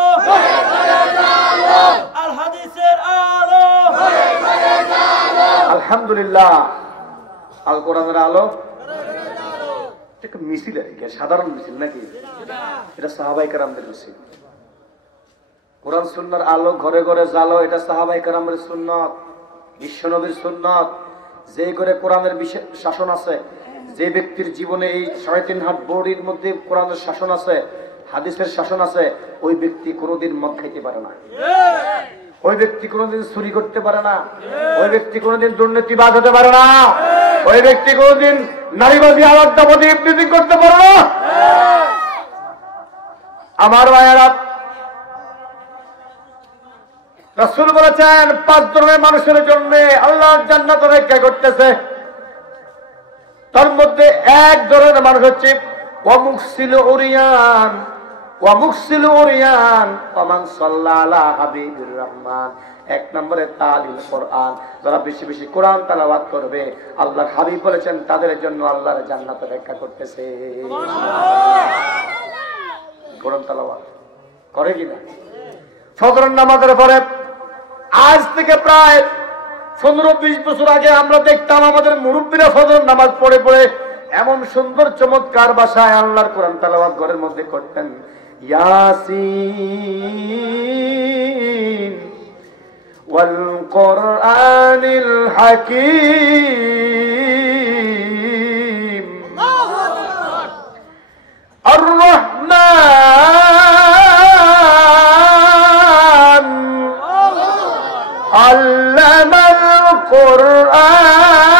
আল হাদিসের আলো, আলহামদুলিল্লাহ। আল কোরআনের আলো একটা মিছিল, সাধারণ মিছিল নাকি? এটা সাহাবায়ে কেরামদের মিছিল। কোরআন সুন্নাহর আলো ঘরে ঘরে জ্বালো, এটা সাহাবায়ে কেরামের সুন্নাত, বিশ্বনবীর সুন্নাত। যে ঘরে কোরআনের শাসন আছে, যে ব্যক্তির জীবনে এই 3.5 হাত বড়ির মধ্যে কোরআনের শাসন আছে, হাদিসের শাসন আছে, ওই ব্যক্তি কোনোদিন মদ খাইতে পারে না, ওই ব্যক্তি কোনোদিন চুরি করতে পারে না, ওই ব্যক্তি কোনোদিন দুর্নীতিবাজ হতে পারে না, ওই ব্যক্তি কোনোদিন নারীবাদী আলাদাবাদী ইফতিজি করতে পারে না। আমার ভাইয়েরা, রাসূল বলেছেন 5 ধরনের মানুষের জন্য আল্লাহ জান্নাত অপেক্ষা করতেছে। তার মধ্যে এক ধরনের মানুষ হচ্ছে ওয়ামুকসিল উরিয়ান, ওয়া মুকসিলু উরিয়ান ওয়া মান সাল্লা আলা হাবিবির রহমান। 1 নম্বরে তালিল কোরআন, যারা বেশি বেশি কোরআন তেলাওয়াত করবে আল্লাহর হাবিব বলেছেন তাদের জন্য আল্লাহর জান্নাত অপেক্ষা করতেছে। কোরআন তেলাওয়াত করে কিনা? ফজরের নামাজের পরে আজ থেকে প্রায় 15-20 বছর আগে আমরা দেখতাম আমাদের মুরব্বীরা ফজরের নামাজ পড়ে পড়ে এমন সুন্দর চমৎকার ভাষায় আল্লাহর কোরআন তেলাওয়াত ঘরের মধ্যে করতেন। ইয়াসিন ওয়াল কোরআনিল হাকীম আর রহমান আল্লামাল কোরআন।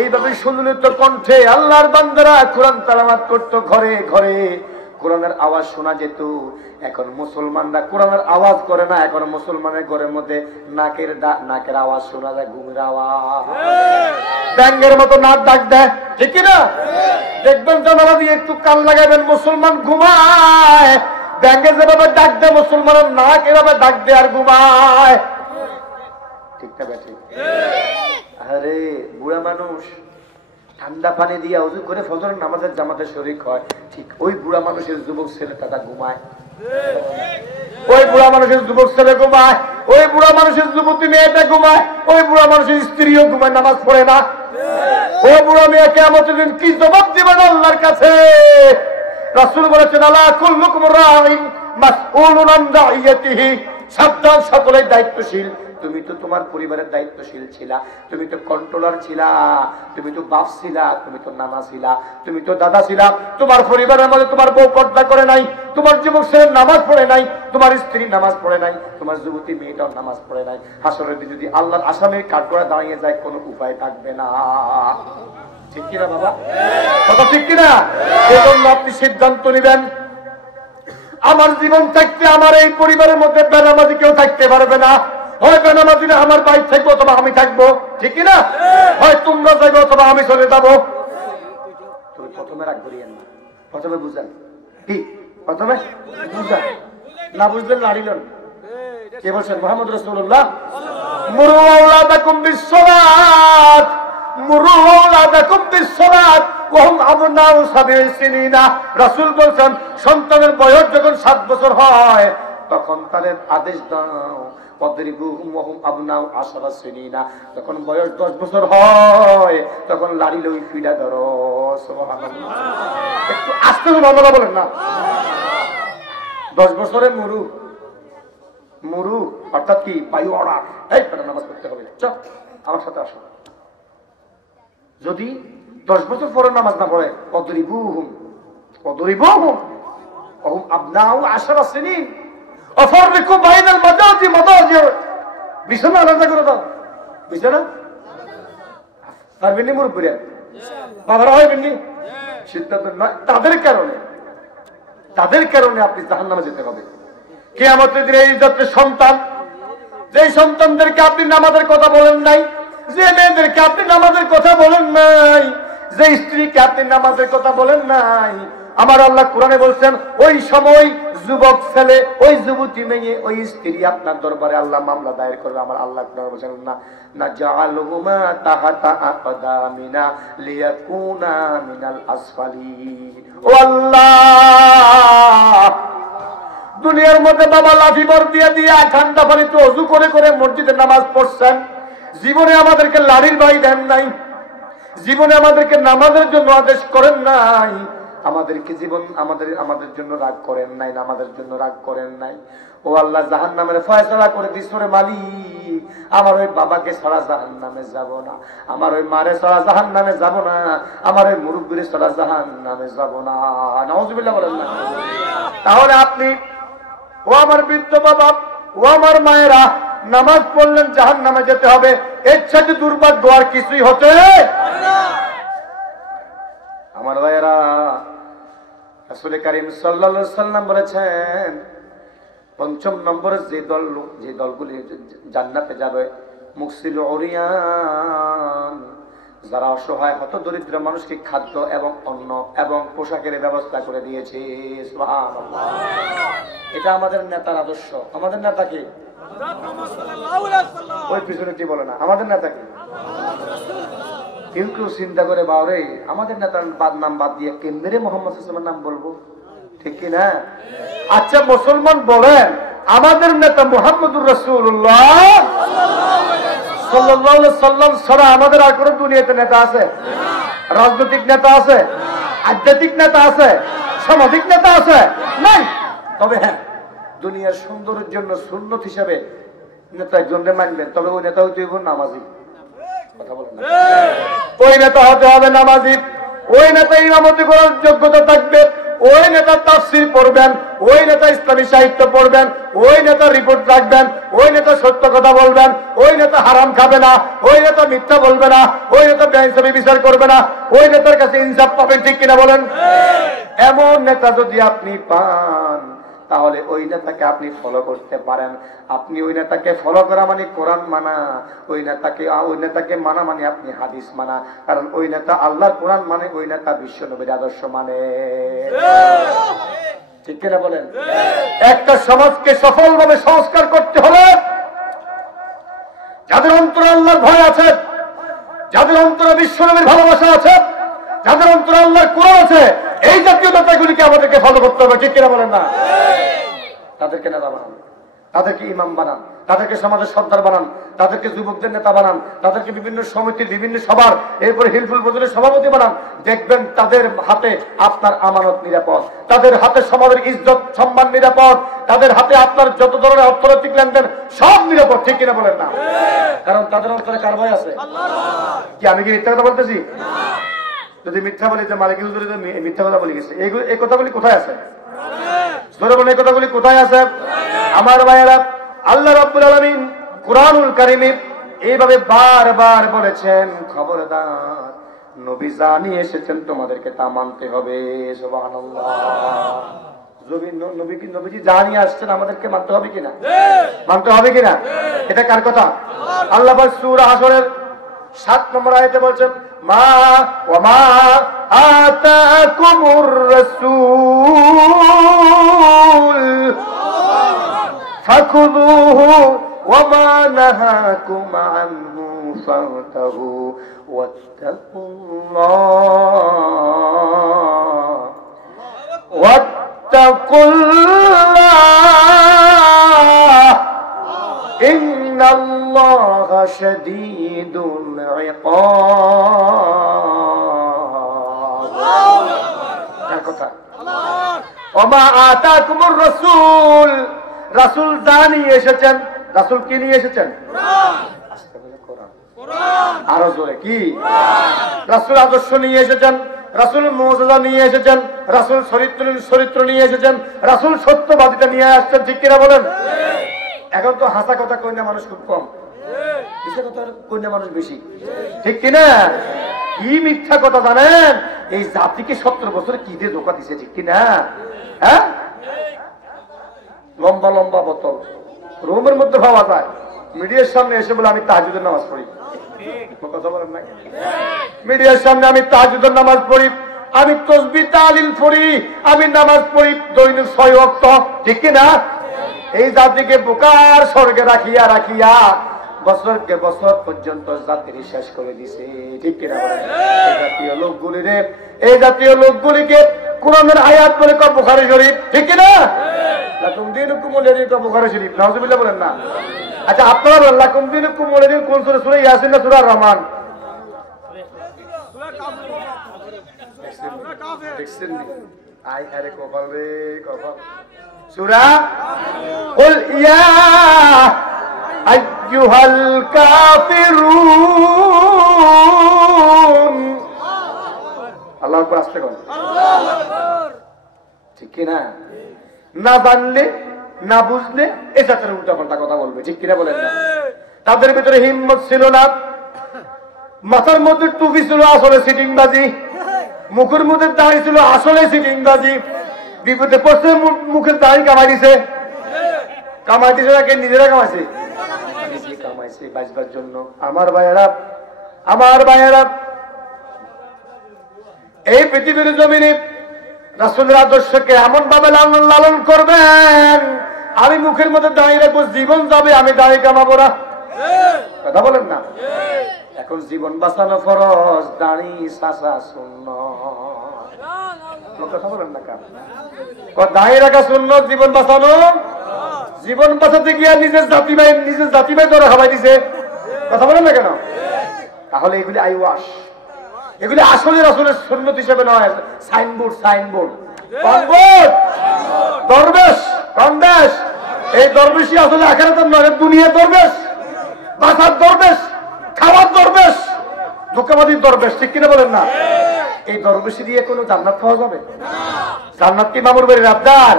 এইভাবে সুললিত কণ্ঠে আল্লাহর বান্দারা কোরআন তেলাওয়াত করত ঘরে ঘরে, কোরআনের আওয়াজ শোনা যেত। এখন মুসলমানরা কোরআনের আওয়াজ করে না, এখন মুসলমানের ঘরের মধ্যে নাকের আওয়াজ শোনা যায়, ঘুমের আওয়াজ, ব্যাঙ্গের মতো নাক ডাক দেয়, ঠিক না? দেখবেন জানালা দিয়ে একটু কান লাগাবেন, মুসলমান ঘুমায়, ব্যাঙ্গে যেভাবে ডাক দেয় মুসলমানের নাক এভাবে ডাক দেয় আর ঘুমায়, ঠিক না বেঠিক? আরে বুড়া মানুষ ঠান্ডা পানি দিয়ে ওযু করে ফজরের নামাজের জামাতে শরীক হয়, ঠিক ওই বুড়া মানুষের যুবক ছেলেটা ঘুমায়, ওই বুড়া মানুষের যুবক ছেলে ঘুমায়, ওই বুড়া মানুষের যুবতী মেয়েটা ঘুমায়, ওই বুড়া মানুষের স্ত্রীও ঘুমায়, নামাজ পড়ে না। ওই বুড়া মেয়ে কিয়ামতের দিন কি জবাব দিবেন আল্লাহর কাছে? রাসূল বলেছেন আলা কুল্লুকুম রাঈন মাসউলুন আন রাইয়াতিহি, সাবধান, সকলেই দায়িত্বশীল। তুমি তো তোমার পরিবারের দায়িত্বশীল ছিলা, তুমি তো কন্ট্রোলার ছিলা, তুমি তো বাপ ছিলা, তুমি তো নানা ছিলা, তুমি তো দাদা ছিলা। তোমার পরিবারের মধ্যে তোমার বউ পর্দা করে নাই, তোমার যুবক ছেলে নামাজ পড়ে নাই, তোমার স্ত্রী নামাজ পড়ে নাই, তোমার যুবতী মেয়েটাও নামাজ পড়ে নাই। হাসরের দিন যদি আল্লাহর আসামির কাঠগড়া দাঁড়িয়ে যায় কোনো উপায় থাকবে না, ঠিক কিনা বাবা? কথা ঠিক কিনা? এজন্য আপনি সিদ্ধান্ত নেবেন আমার জীবন থাকতে আমার এই পরিবারের মধ্যে বেনামাজি কেউ থাকতে পারবে না। হয় বেনামাজিরা আমার বাইর থাকবো অথবা আমি থাকবো, ঠিক না? হয় তোমরা যাইবো অথবা আমি চলে যাবো। তুমি প্রথমে রাগ করিয়েন না, প্রথমে বুঝান, কি প্রথমে বুঝান, না বুঝলেন লাড়িলেন। কে বলছেন? মুহাম্মদ রাসূলুল্লাহ। মুরু আওলাদাকুম বিস-সালাত, মুরু আওলাদাকুম বিস-সালাত ওয়া হুম আবনাউ সাবঈ সিনিনা। রাসূল বলেন সন্তানের বয়স যখন 7 বছর হয় তখন তাদের আদেশ দাও, ওয়াদরিবুহুম ওয়া হুম আবনাউ 10 সিনিনা। যখন বয়স 10 বছর হয় তখন লাড়ি লই ফিডা ধরো। সুবহানাল্লাহ। একটু আস্তে সুবহানাল্লাহ বলেন না। 10 বছরে মুরু, মুরু অর্থাৎ কি? বায়ু অর্ডার, এই তোরা নামাজ পড়তে হবে, চল আমার সাথে আসো। যদি 10 বছর পরে নামাজ না পড়ে, ওয়াদরিবুহুম ওয়াদরিবুহুম ওয়া হুম আবনাউ 10 সিনিন অফররিকু বাইনাল মাদাজি মাদাজি। বিছানা আলাদা করে দাও, বিছানা পারবেন মুরব্বিরা, বাবারা হইবেন নি, সিদ্ধান্ত নয়। তাদের কারণে আপনি জাহান্নামে যেতে হবে। কিয়ামতের দিনে এই জাতের সন্তান, যে সন্তানদেরকে আপনি নামাজের কথা বলেন নাই, যে মেয়েদেরকে আপনি নামাজের কথা বলেন নাই, যে স্ত্রীকে আপনি নামাজের কথা বলেন নাই, আমার আল্লাহ কোরআনে বলছেন ওই সময় যুবক ছেলে, ওই যুবতী মেয়ে, ওই স্ত্রী আপনার দরবারে আল্লাহ মামলা দায়ের করবে। আমার আল্লাহ কোরআনে বলছেন না নাজআলুহুমা তাহাতা আকদামিনা লিয়াকুনা মিনাল আসফালিন। ও আল্লাহ, দুনিয়ার মধ্যে বাবা লাঠি বর দিয়ে দিয়ে ঠান্ডা পানিতে ওযু করে করে মসজিদে নামাজ পড়ছেন, জীবনে আমাদেরকে লাড়ির বাই দেন নাই, জীবনে আমাদেরকে নামাজের জন্য আদেশ করেন নাই, আমাদেরকে জীবন আমাদের জন্য রাগ করেন নাই, নামাজের জন্য রাগ করেন নাই। ও আল্লাহ, জাহান্নামের ফয়সালা করে দিস রে মালিক, আমার ওই বাবাকে ছাড়া জাহান্নামে যাব না, আমার ওই মারে ছাড়া জাহান্নামে যাব না, আমার ওই মুরব্বিরে ছাড়া জাহান্নামে যাব না। নাউজুবিল্লাহ বলেন না। তাহলে আপনি, ও আমার বৃদ্ধ বাবা, ও আমার মায়েরা, নামাজ পড়লেন জাহান্নামে যেতে হবে, এর সাথে দুর্ভাগ্য আর কিছুই হতে না। আমার ভাইয়েরা, রাসূল কারীম সাল্লাল্লাহু আলাইহি সাল্লাম বলেছেন ৫ম নম্বরে যে দলগুলি জান্নাতে যাবে, মুকসিল উরিয়ান যারা অসহায় হত দরিদ্র মানুষকে খাদ্য এবং অন্ন এবং পোশাকের ব্যবস্থা করে দিয়েছে। সুবহানাল্লাহ। এটা আমাদের নেতার আদর্শ। আমাদের নেতা কি? ওই পিছনে কি বলে না, আমাদের নেতা কি? কেউ চিন্তা করে বাউরে আমাদের নেতার নাম বাদ দিয়ে কেন্দ্রে মোহাম্মদ সাল্লাল্লাহু আলাইহি ওয়াসাল্লামের নাম বলবো, ঠিক কি না? আচ্ছা মুসলমান বলেন আমাদের নেতা মুহাম্মদুর রাসূলুল্লাহ সাল্লাল্লাহু আলাইহি ওয়াসাল্লাম ছাড়া আমাদের আর কোন দুনিয়াতে নেতা আছে? রাজনৈতিক নেতা আছে? আধ্যাত্মিক নেতা আছে? সামাজিক নেতা আছে? নাই। তবে হ্যাঁ, দুনিয়ার সৌন্দর্যের জন্য সুন্নত হিসাবে নেতা একজনকে মানবেন, তবে ওই নেতা হইতে হইব নামাজি। কথা বলেন না। ওই নেতা হতে হবে নামাজি, ওই নেতা ইমামতি করার যোগ্যতা থাকবে, ওই নেতা তাফসীর পড়বেন, ওই নেতা ইসলামী সাহিত্য পড়বেন, ওই নেতা রিপোর্ট রাখবেন, ওই নেতা সত্য কথা বলবেন, ওই নেতা হারাম খাবে না, ওই নেতা মিথ্যা বলবে না, ওই নেতা বেইনসাফি বিচার করবে না, ওই নেতার কাছে ইনসাফ পাবেন, ঠিক কিনা বলেন? এমন নেতা যদি আপনি পান তাহলে ওই নেতাকে আপনি ফলো করতে পারেন। আপনি ওই নেতাকে ফলো করা মানে কোরআন মানা, ওই নেতাকে মানা মানে আপনি হাদিস মানা, কারণ ওই নেতা আল্লাহর কোরআন মানে, ওই নেতা বিশ্ব নবীর আদর্শ মানে, ঠিক কিনা বলেন? একটা সমাজকে সফলভাবে সংস্কার করতে হলে যাদের অন্তরে আল্লাহর ভয় আছে, যাদের অন্তরে বিশ্ব নবীর ভালোবাসা আছে, যাদের অন্তরে আল্লাহর কোরআন আছে, এই জাতীয় নেতাগুলিকে আমাদেরকে ফলো করতে হবে, ঠিক কিনা বলেন না? তাদেরকে নেতা বানান, তাদেরকে ইমাম বানান, তাদেরকে সমাজের সর্দার বানান, তাদেরকে যুবকদের নেতা বানান, তাদেরকে বিভিন্ন সমিতির বিভিন্ন সভার এরপরে হিলফুল ফজলের সভাপতি বানান। দেখবেন তাদের হাতে আপনার আমানত নিরাপদ, তাদের হাতে সমাজের ইজ্জত সম্মান নিরাপদ, তাদের হাতে আপনার যত ধরনের অর্থনৈতিক লেনদেন সব নিরাপদ, ঠিক কিনা বলেন না? কারণ তাদের অন্তরে কার ভয় আছে? কি আমি কি মিথ্যা কথা বলতেছি? যদি মিথ্যা বলি যে মালিক হুজুর মিথ্যা কথা বলে গেছে, এই কথাগুলি কোথায় আছে? এই কথাগুলি কোথায় আছে? আমার ভাইয়েরা, আল্লাহ রাব্বুল আলামিন কুরআনুল কারীমে এইভাবে বারবার বলেছেন, খবরদার নবী যা নিয়ে এসেছেন তোমাদেরকে তা মানতে হবে। সুবহানাল্লাহ। নবীজি যা নিয়ে আসছেন আমাদেরকে মানতে হবে কিনা? মানতে হবে কিনা? এটা কার কথা? আল্লাহ পাক সূরা হাশরের 7 নম্বর আয়াতে বলছেন, মা ওয়া মা আতাকুমুর রাসূল ফাখুযুহু ওয়া মা নাহাকুম আনহু ফান্তাহু ওয়াত্তাকুল্লাহ ইন্নাল্লাহা শাদীদুল ইকাব। কথা ওমা আতাকুমুর রাসূল, রাসূল যা নিয়ে এসেছেন, রাসূল কি নিয়ে এসেছেন? কোরআন। আরো জোরে কি? রাসূল আদর্শ নিয়ে এসেছেন, রাসূল মুজিজা নিয়ে এসেছেন, রাসূল চরিত্র নিয়ে এসেছেন, রাসূল সত্যবাদিতা নিয়ে আসছেন, ঠিক কিনা বলেন? এখন তো হাসা কথা কই না মানুষ খুব কম, মিথ্যা কথা কই না মানুষ বেশি, ঠিক কিনা? কি মিথ্যা কথা জানেন? এই জাতিকে 70 বছরে কি দিয়ে ধোকা দিছে, ঠিক কিনা? হ্যাঁ, লম্বা লম্বা বোতল রুমের মধ্যে পাওয়া যায়, মিডিয়ার সামনে এসে বলে আমি তাহাজ্জুদের নামাজ পড়ি। কথা বলেন না? মিডিয়ার সামনে আমি তাহাজ্জুদের নামাজ পড়ি, আমি তাসবিহ তাহলিল পড়ি, আমি নামাজ পড়ি দৈনিক 6 ওয়াক্ত, ঠিক কিনা? এই জাতিকে বোকার স্বর্গে রাখিয়া রাখিয়া বছরকে বছর পর্যন্ত জাতির শেষ করে দিছে, ঠিক কিনা? এই জাতীয় লোকগুলিকে কোরআনের আয়াত বলে বুখারী শরীফ, ঠিক কিনা? লাকুম দীনুকুম ওয়ালিয়া দীন বুখারী শরীফ, নাউযুবিল্লাহ বলেন না? আচ্ছা আপনারা বলেন লাকুম দীনুকুম ওয়ালিয়া দীন কোন সূরা? সূরা ইয়াসিন না সূরা রহমান? দেখছেন নি? আই আরে কপাল রে কপাল। সূরা কুল ইয়া আইয়ুহাল কাফিরুন। আল্লাহু আকবার, আস্তে বলেন। ঠিক কি না? না জানলে না বুঝলে এই জাতের উল্টাপাল্টা কথা বলবে, ঠিক কিনা বলেন না? তাদের ভিতরে হিম্মত ছিল না, মাথার মধ্যে টুপি ছিল আসলে সিটিংবাজি, মুখের মধ্যে দাড়ি ছিল আসলে সিটিংবাজি, বিপদে পড়ছে মুখের দাড়ি কামাই দিছে, কামাই দিছে নাকি নিজেরা কামাইছে? কামাইছে বাঁচবার জন্য। আমার ভাইয়েরা এই পৃথিবীর জমিনে রাসূলের আদর্শকে এমন ভাবে লালন লালন করবেন, আমি মুখের মধ্যে দাঁড়িয়ে রাখবো, জীবন যাবে, আমি দাঁড়িয়ে কামাবো না। কথা বলেন না? এখন জীবন বাঁচানো ফরজ, দাঁড়ি চাচা সুন্নাত। কথা বলেন না কেন? দাঁড়িয়ে রাখা সুন্নাত, জীবন বাঁচানো। জীবন বাঁচাতে গিয়ে নিজের জাতি ভাই ধরে খাওয়াই দিছে। কথা বলেন না কেন? তাহলে এগুলি আইওয়াস, এগুলি আসলে রাসূলের সুন্নাত হিসেবে নয়, সাইনবোর্ড দরবেশ কন্দেশ। এই দরবেশই আসলে আখিরাতের নয়, দুনিয়া দরবেশ, বাসার দরবেশ, খাওয়ার দরবেশ, ধোঁকাবাদীর দরবেশ। ঠিক কিনা বলেন না? এই দরবেশি দিয়ে কোনো জান্নাত পাওয়া যাবে? জান্নাত কি মামুর বাড়ির আবদার?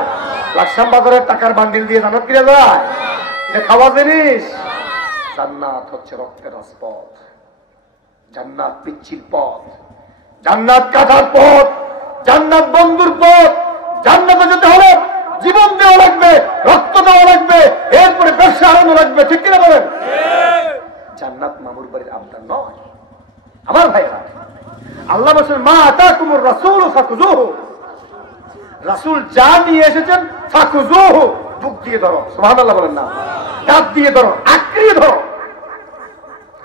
লাকসাম বাজারের টাকার বান্ডিল দিয়ে জান্নাত কিনে যায়? এটা খাওয়ার জিনিস? জান্নাত হচ্ছে রক্তের রাজপথ, জান্নাত পিচ্ছিল পথ, জান্নাত কাটার পথ, জান্নাত বন্ধুর পথ। জান্নাতে যেতে হলে জীবন দেওয়া লাগবে, রক্ত দেওয়া লাগবে, এরপরে ব্যবসা হারানো লাগবে। ঠিক কিনা বলেন? জান্নাত মামুর বাড়ির আবদার নয়। আমার ভাইরা, আল্লাহ বলেন মা আতাকুমুর রাসূল ফাকুযুহু, রাসূল যা নিয়ে এসেছেন ফাকুযুহু, বুক দিয়ে ধরো। সুবহানাল্লাহ বলেন না? দাঁত দিয়ে ধরো, আঁকড়িয়ে ধরো।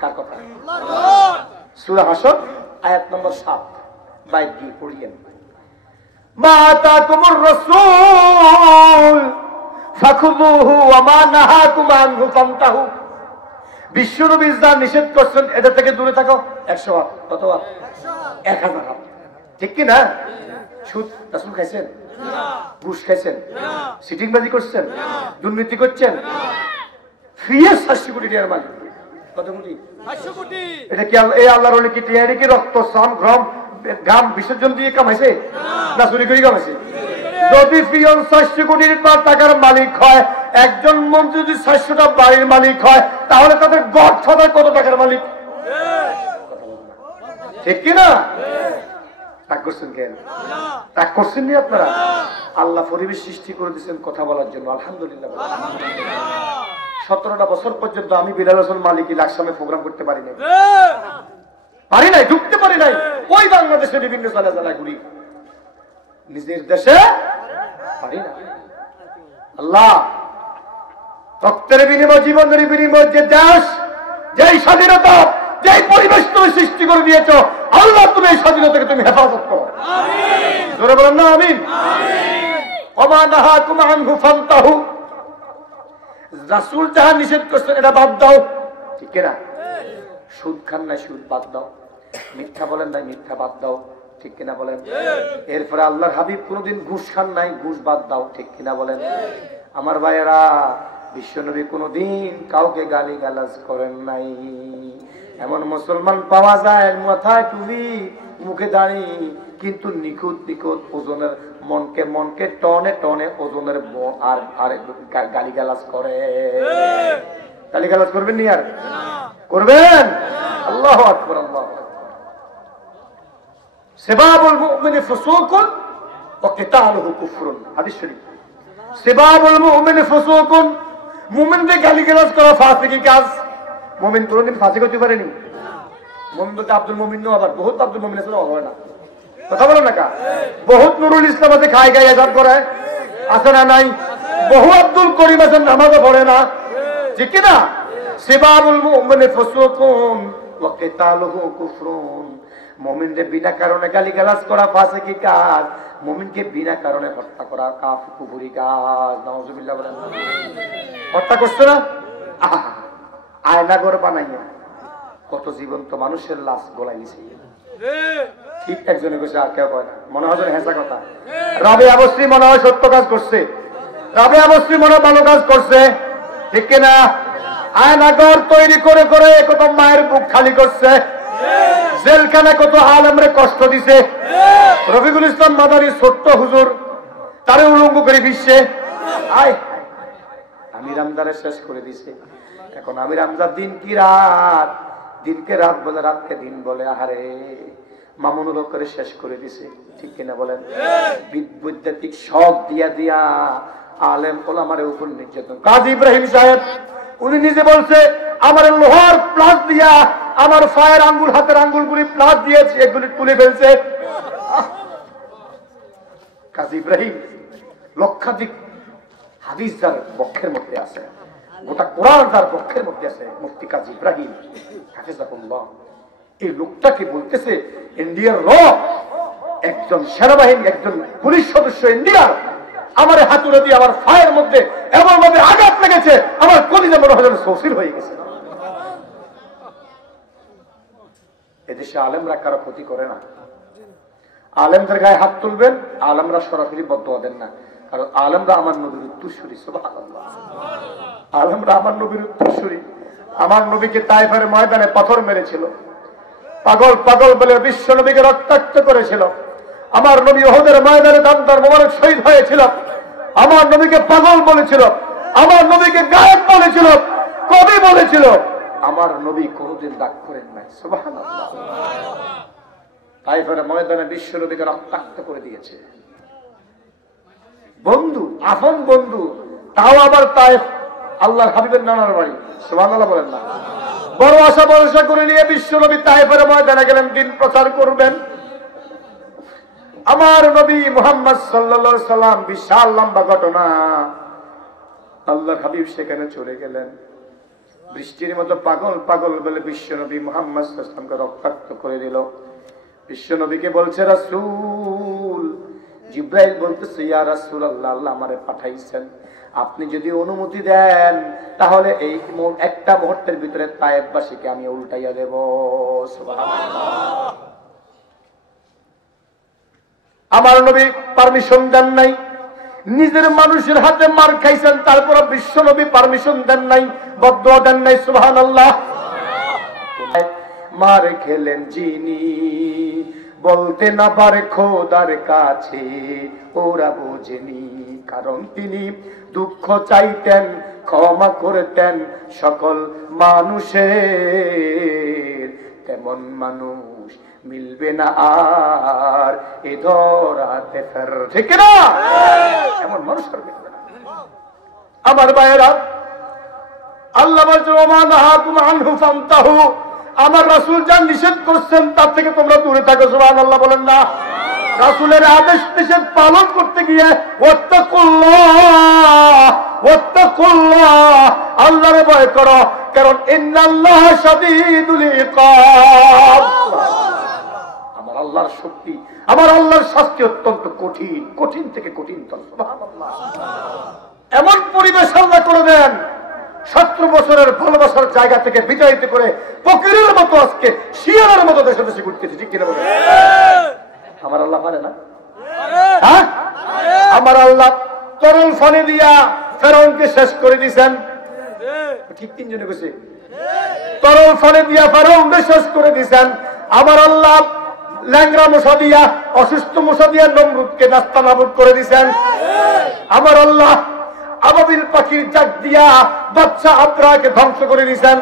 কার কথা? সূরা হাসর আয়াত নম্বর 7 বাইত দিয়ে পড়িয়েন। মা আতাকুমুর রাসূল ফাখুযুহু ওয়া মা নাহাকুম আনহু ফান্তাহু। বিশ্বনবী যা নিষেধ করছেন এটা থেকে দূরে থাকো। 100 বার। কত বার? 1000 বার। ঠিক কি না? সুদ রাসূল খাইছেন? ঘুষ খাইছেন? সিটিংবাজি করছেন? দুর্নীতি করছেন? ফিয়ে 700 কোটি টাকার মালিক। কত কোটি? 500 কোটি। এটা কি এই আল্লাহর ওলি কি টিয়ারি কি রক্ত শ্রম ঘাম বিসর্জন দিয়ে কামাইছে না চুরি করে কামাইছে? যদি পিয়ন 700 কোটি টাকার মালিক হয়, একজন মন্ত্রী যদি 700টা বাড়ির মালিক হয়, তাহলে তাদের গড় ছড়া কত টাকার মালিক? ঠিক কিনা? রাগ করছেন কেন? রাগ করছেন নি আপনারা? আল্লাহ পরিবেশ সৃষ্টি করে দিয়েছেন কথা বলার জন্য। আলহামদুলিল্লাহ। 17টা বছর পর্যন্ত আমি বিলাল হোসেন মালিকি লাকসামে প্রোগ্রাম করতে পারি নাই, ঢুকতে পারি নাই। ওই বাংলাদেশের বিভিন্ন জেলায় ঘুরি, নিজের দেশে পারি না। আল্লাহ রক্তের বিনিময়, জীবনের বিনিময় যে দেশ, যেই স্বাধীনতা, যেই পরিবেশ তুমি সৃষ্টি করে দিয়েছ, আল্লাহ তুমি এই স্বাধীনতাকে তুমি হেফাজত করো। আমিন। জোরে বলেন না আমিন? ওয়া মা নাহাকুম আনহু ফান্তাহু। রাসূল যাহা নিষেধ করছেন এটা বাদ দাও। ঠিক না? সুদ খান না, সুদ বাদ দাও। মিথ্যা বলেন নাই, মিথ্যা বাদ দাও। ঠিক কিনা বলেন? এরপরে আল্লাহর হাবিব কোনদিন ঘুষ খান নাই, ঘুষ বাদ দাও। ঠিক কিনা বলেন? আমার ভাইয়েরা, বিশ্বনবী কোনদিন কাউকে গালি গালাজ করেন নাই। এমন মুসলমান পাওয়া যায় মাথায় টুপি, মুখে দাঁড়ি, কিন্তু নিখুঁত ওজনের, মনকে টনে টনে ওজনের আর গালিগালাজ করে। গালিগালাজ করবেন নি? আর করবেন? আল্লাহু আকবার, আল্লাহু আকবার। সিবাবুল মুমিনি ফুসুকুন ওয়া কিতালুহু কুফরুন। হাদিস শরীফ। সিবাবুল মুমিনি ফুসুকুন, মুমিনদের গালিগালাজ করা ফাসিকি কাজ। মুমিন কোনদিন ফাসিক হতে পারেনি। মুমিন বলতে আব্দুল মুমিন নো, আবার বহুত আব্দুল মুমিন আছে, হয় না। কথা বলো না কা? বহুত নুরুল ইসলাম আছে, খায় গায়ে আজাদ করে, আছে না নাই? বহু আব্দুল করিম আছেন, নামাজও পড়ে না। ঠিক কি না? সিবাবুল মুমিনি ফুসুকুন ওয়া কিতালুহু কুফরুন। মুমিনদের বিনা কারণে গালিগালাজ করা ফাসিকি কাজ, মুমিনকে বিনা কারণে হত্যা করা কুফরি কাজ। নাউজুবিল্লাহ বলেন। হত্যা করছে না? আয়নাঘর বানাইয়া কত জীবন্ত মানুষের লাশ গলায় গেছে। ঠিক একজনে কইছে, আর কেউ কয় না। মনে হয় হেঁচা কথা। রাবেয়া বস্রী মনে হয় সত্য কাজ করছে, রাবেয়া বস্রী মনে হয় ভালো কাজ করছে। ঠিক কিনা? আয়নাঘর তৈরি করে করে কত মায়ের বুক খালি করছে, জেলখানে কত আলেমরে কষ্ট দিছে। রফিকুল ইসলাম মাদারি ছোট্ট হুজুর, তারে উলঙ্গ করে বিশ্বে আমির আমদারে শেষ করে দিছে। এখন আমির আমদার দিন কি রাত, দিনকে রাত বলে, রাতকে দিন বলে। আহারে, মামুনুল করে শেষ করে দিছে। ঠিক কিনা বলেন? বৈদ্যুতিক শখ দিয়া দিয়া আলেম ওলামার উপর নির্যাতন। কাজী ইব্রাহিম সাহেব উনি নিজে বলছে, আমার লোহার প্লাস দিয়া আমার পায়ের আঙ্গুল, হাতের আঙ্গুলগুলি প্লাস দিয়েছে, এগুলি তুলে ফেলছে। কাজী ইব্রাহিম লক্ষাধিক হাদিস যার পক্ষের মধ্যে আছে, গোটা কোরআন যার পক্ষের মধ্যে আছে, মুফতি কাজী ইব্রাহিম হাফিজাহুল্লাহ, এই লোকটাকে বলতেছে ইন্ডিয়ার র একজন সেনাবাহিনী, একজন পুলিশ সদস্য ইন্ডিয়ার আমার হাতুড়ে দিয়ে আমার ফায়ের মধ্যে এমন ভাবে আঘাত লেগেছে, আমার কলিজা মনে হয় সৌসির হয়ে গেছে। এদেশে আলেমরা কারো ক্ষতি করে না, আলেমদের গায়ে হাত তুলবেন, আলেমরা সরাসরি বদদুয়া দেন না, কারণ আলেমরা আমার নবীর উত্তরসূরি। সুবহানাল্লাহ, আলেমরা আমার নবীর উত্তরসূরি। আমার নবীকে তায়েফের ময়দানে পাথর মেরেছিল, পাগল পাগল বলে বিশ্ব নবীকে রক্তাক্ত করেছিল। আমার নবী উহুদের ময়দানে দান্তার মোবারক শহীদ হয়েছিল। আমার নবীকে পাগল বলেছিল, আমার নবীকে গায়ক বলেছিল, কবি বলেছিল। আমার নবী কোনদিন দাগ করেন নাই। সুবহানাল্লাহ, তায়েফের ময়দানে বিশ্ব নবীকে রক্তাক্ত করে দিয়েছে। বন্ধু, আপন বন্ধু, তাও আবার তায়েফ আল্লাহর হাবিবের নানার বাড়ি। সুবহানাল্লাহ বলেন না। বড় আশা ভরসা করে নিয়ে বিশ্ব নবী তায়েফের ময়দানে গেলেন দিন প্রচার করবেন। আমার নবী মুহাম্মদ সাল্লাল্লাহু আলাইহি সাল্লাম, বিশাল লম্বা ঘটনা। আল্লাহর হাবিব সেখানে চলে গেলেন, বৃষ্টির মতো পাগল পাগল বলে বিশ্ব নবী মুহাম্মদ সাল্লাল্লাহু আলাইহি সাল্লামকে রক্তাক্ত করে দিল। বিশ্ব নবীকে বলছে রাসূল, জিবরাইল বলতেছে ইয়া রাসূলুল্লাহ, আল্লাহ আমারে পাঠাইছেন, আপনি যদি অনুমতি দেন তাহলে এই একটা মুহূর্তের ভিতরে তায়েফবাসীকে আমি উল্টাইয়া দেব। সুবহানাল্লাহ, আমার নবী পারমিশন দেন নাই, নিজের মানুষের হাতে মার খাইছেন, তারপর বিশ্ব নবী পারমিশন দেন নাই, বদদুয়া দেন নাই। সুবহানাল্লাহ, মার খেলেন যিনি বলতে না পারে খোদার কাছে, ওরা বোঝেনি, কারণ তিনি দুঃখ চাইতেন, ক্ষমা করতেন সকল মানুষের, তেমন মানুষ মিলবে না আর এ ধরাতে ফের। ঠিক না? এমন মানুষ আর মিলবে না। আমার ভাইয়েরা, আল্লাহ বলছেন ওমা নাহাকুম আনহু ফান্তাহু, আমার রাসূল যা নিষেধ করছেন তার থেকে তোমরা দূরে থাকো। সুবহানাল্লাহ বলেন না। রাসূলের আদেশ নিষেধ পালন করতে গিয়ে ওয়াত্তাকুল্লাহ, ওয়াত্তাকুল্লাহ, আল্লাহরে ভয় করো, কারণ ইন্নাল্লাহ শাদীদুল ইকাব। আমার আল্লাহর শক্তি, আমার আল্লাহর শাস্তি অত্যন্ত কঠিন, কঠিন থেকে কঠিনতর। সুবহানাল্লাহ, এমন পরিবেশ আল্লাহ করে দেন, 70 বছরের ভালোবাসার জায়গা থেকে বিতাড়িত করে ফকিরের মতো আজকে শিয়ালের মতো দেশে দেশে ঘুরতেছে। ঠিক কিনা বলে? আমার আল্লাহ পারে না? হ্যাঁ, আমার আল্লাহ তরল ফানি দিয়া ফেরাউনকে শেষ করে দিয়েছেন। ঠিক তিনজনে বসে তরল ফানি দিয়া ফেরাউনকে শেষ করে দিয়েছেন। আমার আল্লাহ ল্যাংরা মশা দিয়া, অসুস্থ মশা দিয়া নমরুদকে নাস্তানাবুদ করে দিয়েছেন। আমার আল্লাহ আবাবিল পাখির জাক দিয়া বাচ্চা আবরাকে ধ্বংস করে দিয়েছেন।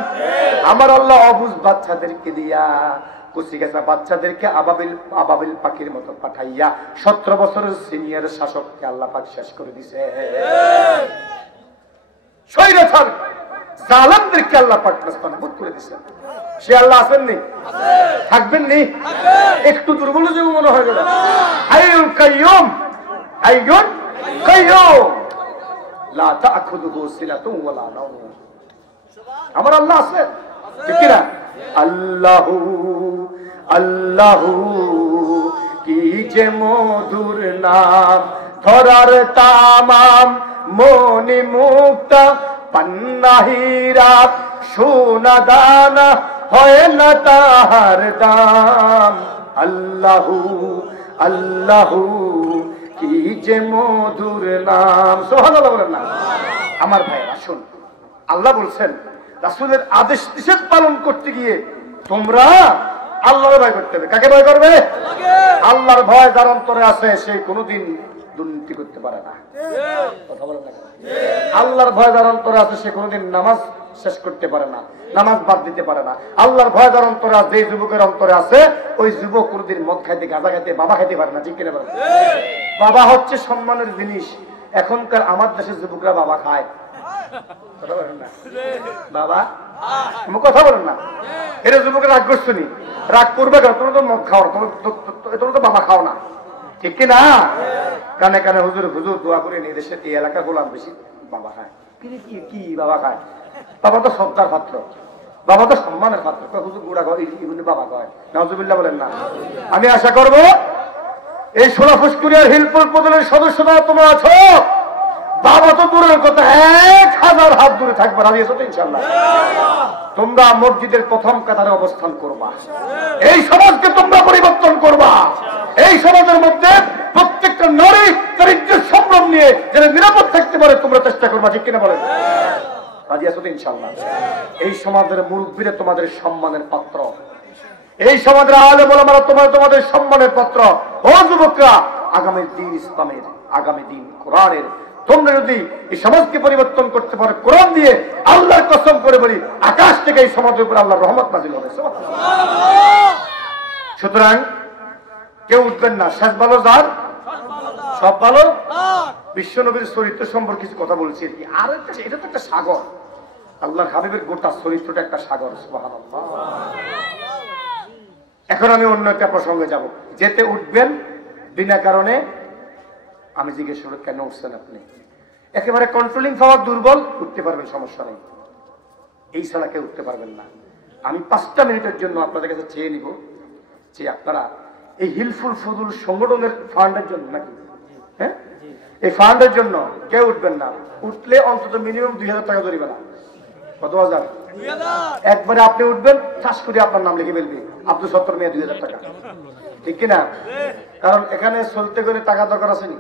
আমার আল্লাহ অবুঝ বাচ্চাদেরকে দিয়া, কুচি গেছা বাচ্চাদেরকে আবাবিল পাখির মতো পাঠাইয়া 17 বছরের সিনিয়র শাসককে আল্লাহ পাক শেষ করে দিয়েছে। স্বৈরাচার জালেমদেরকে আল্লাহ পাক নাস্তানাবুদ করে দিয়েছেন। সে আল্লাহ আছেননি? থাকবেননি? একটু দুর্বল যে মনে হয় না। হাইয়ুল কাইয়ুম, হাইয়ুল কাইয়ুম, লা তাখুযুহু সিনাতুন ওয়ালা নাওম। আমার আল্লাহ আছে, ঠিক কি না? আল্লাহু আল্লাহু কি যে মধুর নাম, ধরার তামাম মনি মুক্তা, পান্নাহিরা সোনা দানা হয় না তাহার দাম। আল্লাহু আল্লাহু কি যে মধুর নাম। সুবহানাল্লাহ বলেন না। আমার ভাইরা শুন, আল্লাহ বলছেন রাসূলের আদেশ নিষেধ পালন করতে গিয়ে তোমরা আল্লাহর ভয় করতে হবে। কাকে ভয় করবে? আল্লাহর ভয় যার অন্তরে আছে সে কোনোদিন দুর্নীতি করতে পারে না। কথা বলেন না। আল্লাহর ভয় যার অন্তরে আছে সে কোনোদিন নামাজ শেষ করতে পারে না, নামাজ বাদ দিতে পারে না। আল্লাহর ভয় যার অন্তরে আছে, যে যুবকের অন্তরে আছে, ওই যুবক কোনোদিন মদ খাইতে, গাঁজা খাইতে, বাবা খাইতে পারে না। ঠিক কিনা বলেন? বাবা হচ্ছে সম্মানের জিনিস। এখনকার আমার দেশের যুবকরা বাবা খায়। কথা বলেন না। বাবা কথা বলেন না। এরা যুবকের রাগ করছো নি? রাগ করবে কেন? তোমরা তো মদ খাও, তোমরা তো বাবা খাও না। ঠিক কিনা? কানে কানে হুজুর হুজুর দোয়া করে নিয়ে দেশে এই এলাকা গোলাম বেশি বাবা খায়। কি বাবা খায়? বাবা তো শ্রদ্ধার পাত্র, বাবা তো সম্মানের পাত্র। হুজুর গুড়া কয় বাবা কয়, নাউজুবিল্লাহ বলেন না। আমি আশা করব এই সোনা ফুসকুরিয়ার হিলপুর পদলের সদস্যরা তোমরা আছো, বাবা তো দূরের কথা 1000 হাত দূরে থাকবে, রাজি আছো তো ইনশাআল্লাহ? তোমরা মসজিদের প্রথম কাতারে অবস্থান করবা, এই সমাজকে তোমরা পরিবর্তন করবা। এই সমাজের মধ্যে প্রত্যেকটা নারী তার ইজ্জত সম্ভ্রম নিয়ে যেন নিরাপদ থাকতে পারে তোমরা চেষ্টা করবা, ঠিক কিনা বলেন? রাজি আছো তো ইনশাআল্লাহ? এই সমাজের মুরব্বীরা তোমাদের সম্মানের পাত্র, এই সমাজের আলেম ওলামারা তোমাদের সম্মানের পাত্র। ও যুবকরা, আগামী দিন ইসলামের, আগামী দিন কোরআনের, তোমরা যদি এই সমাজকে পরিবর্তন করতে পারো কোরআন দিয়ে, আল্লাহর কসম করে বলি আকাশ থেকে এই সমাজের উপর আল্লাহর রহমত নাযিল হবে। সুতরাং কেউ উঠবেন না, শেষ ভালো যার সব ভালো। বিশ্ব নবীর চরিত্র সম্পর্কে কিছু কথা বলছি আর কি। আর একটা, এটা তো একটা সাগর, আল্লাহর হাবিবের গোটা চরিত্রটা একটা সাগর। সুবহানাল্লাহ। এখন আমি অন্য একটা প্রসঙ্গে যাব। যেতে উঠবেন বিনা কারণে, আমি জিজ্ঞেস করব কেন উঠছেন আপনি? একেবারে কন্ট্রোলিং পাওয়ার দুর্বল, উঠতে পারবেন, সমস্যা নেই, এই ছাড়া কেউ উঠতে পারবেন না। আমি 5টা মিনিটের জন্য আপনাদের কাছে চেয়ে নিব যে আপনারা এই হিলফুল ফুদুল সংগঠনের ফান্ডের জন্য, নাকি হ্যাঁ, এই ফান্ডের জন্য কেউ উঠবেন না। উঠলে অন্তত মিনিমাম 2000 টাকা জরিমানা। কত হাজার? একবারে আপনি উঠবেন, ঠাস করে আপনার নাম লিখে ফেলবে, আব্দুল সত্তর মিয়া 2000 টাকা, ঠিক কিনা? কারণ এখানে চলতে গেলে টাকা দরকার আসেনি,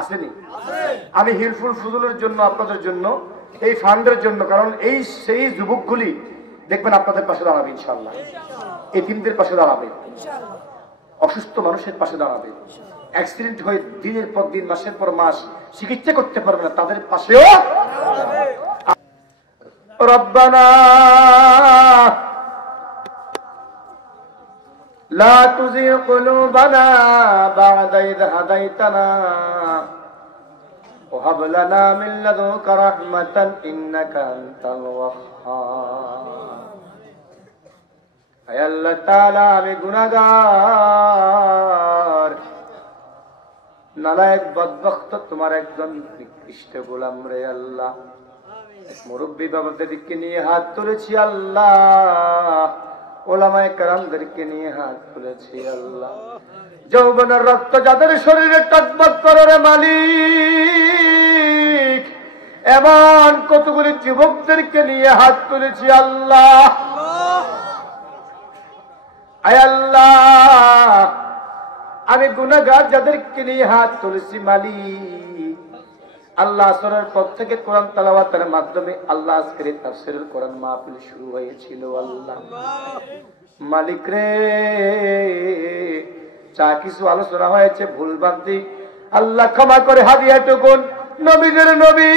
আসেনি। আমি হিলফুল ফুজুলের জন্য, আপনাদের জন্য, এই ফান্ডের জন্য, কারণ এই সেই যুবকগুলি দেখবেন আপনাদের পাশে দাঁড়াবে ইনশাআল্লাহ, এতিমদের পাশে দাঁড়াবে, অসুস্থ মানুষের পাশে দাঁড়াবে, অ্যাক্সিডেন্ট হয়ে দিনের পর দিন, মাসের পর মাস চিকিৎসা করতে পারবে না, তাদের পাশেও। রব্বানা লা তুযিগ কুলুবানা বা'দা ইয হাদাইতানা ওয়া হাব লানা মিন লাদুনকা রাহমাতান ইন্নাকা আনতাল ওয়াহ্হাব। হে আল্লাহ তাআলা, আমি গুনাহগার, নালায়েক, বদবখত, তোমার একজন নিকৃষ্ট গোলাম রে আল্লাহ। মুরব্বী বাবাদেরকে নিয়ে হাত তুলেছি আল্লাহ, ওলামায়ে কেরামদেরকে নিয়ে হাত তুলেছি আল্লাহ। যৌবনের রক্ত যাদের শরীরে টকবক করে রে মালিক, এমন কতগুলি যুবকদেরকে নিয়ে হাত তুলেছি আল্লাহ। আয় আল্লাহ, আমি গুনাহগার যাদেরকে নিয়ে হাত তুলেছি মালিক, আল্লাহ আসরের পর থেকে কোরআন তেলাওয়াতের মাধ্যমে আল্লাহ আজকের তাফসীরুল কোরআন মাহফিল শুরু হয়েছিল আল্লাহ। মালিক রে, যা কিছু আলোচনা হয়েছে ভুল বান্তি আল্লাহ ক্ষমা করে হাদিয়াটুকুন নবীদের নবী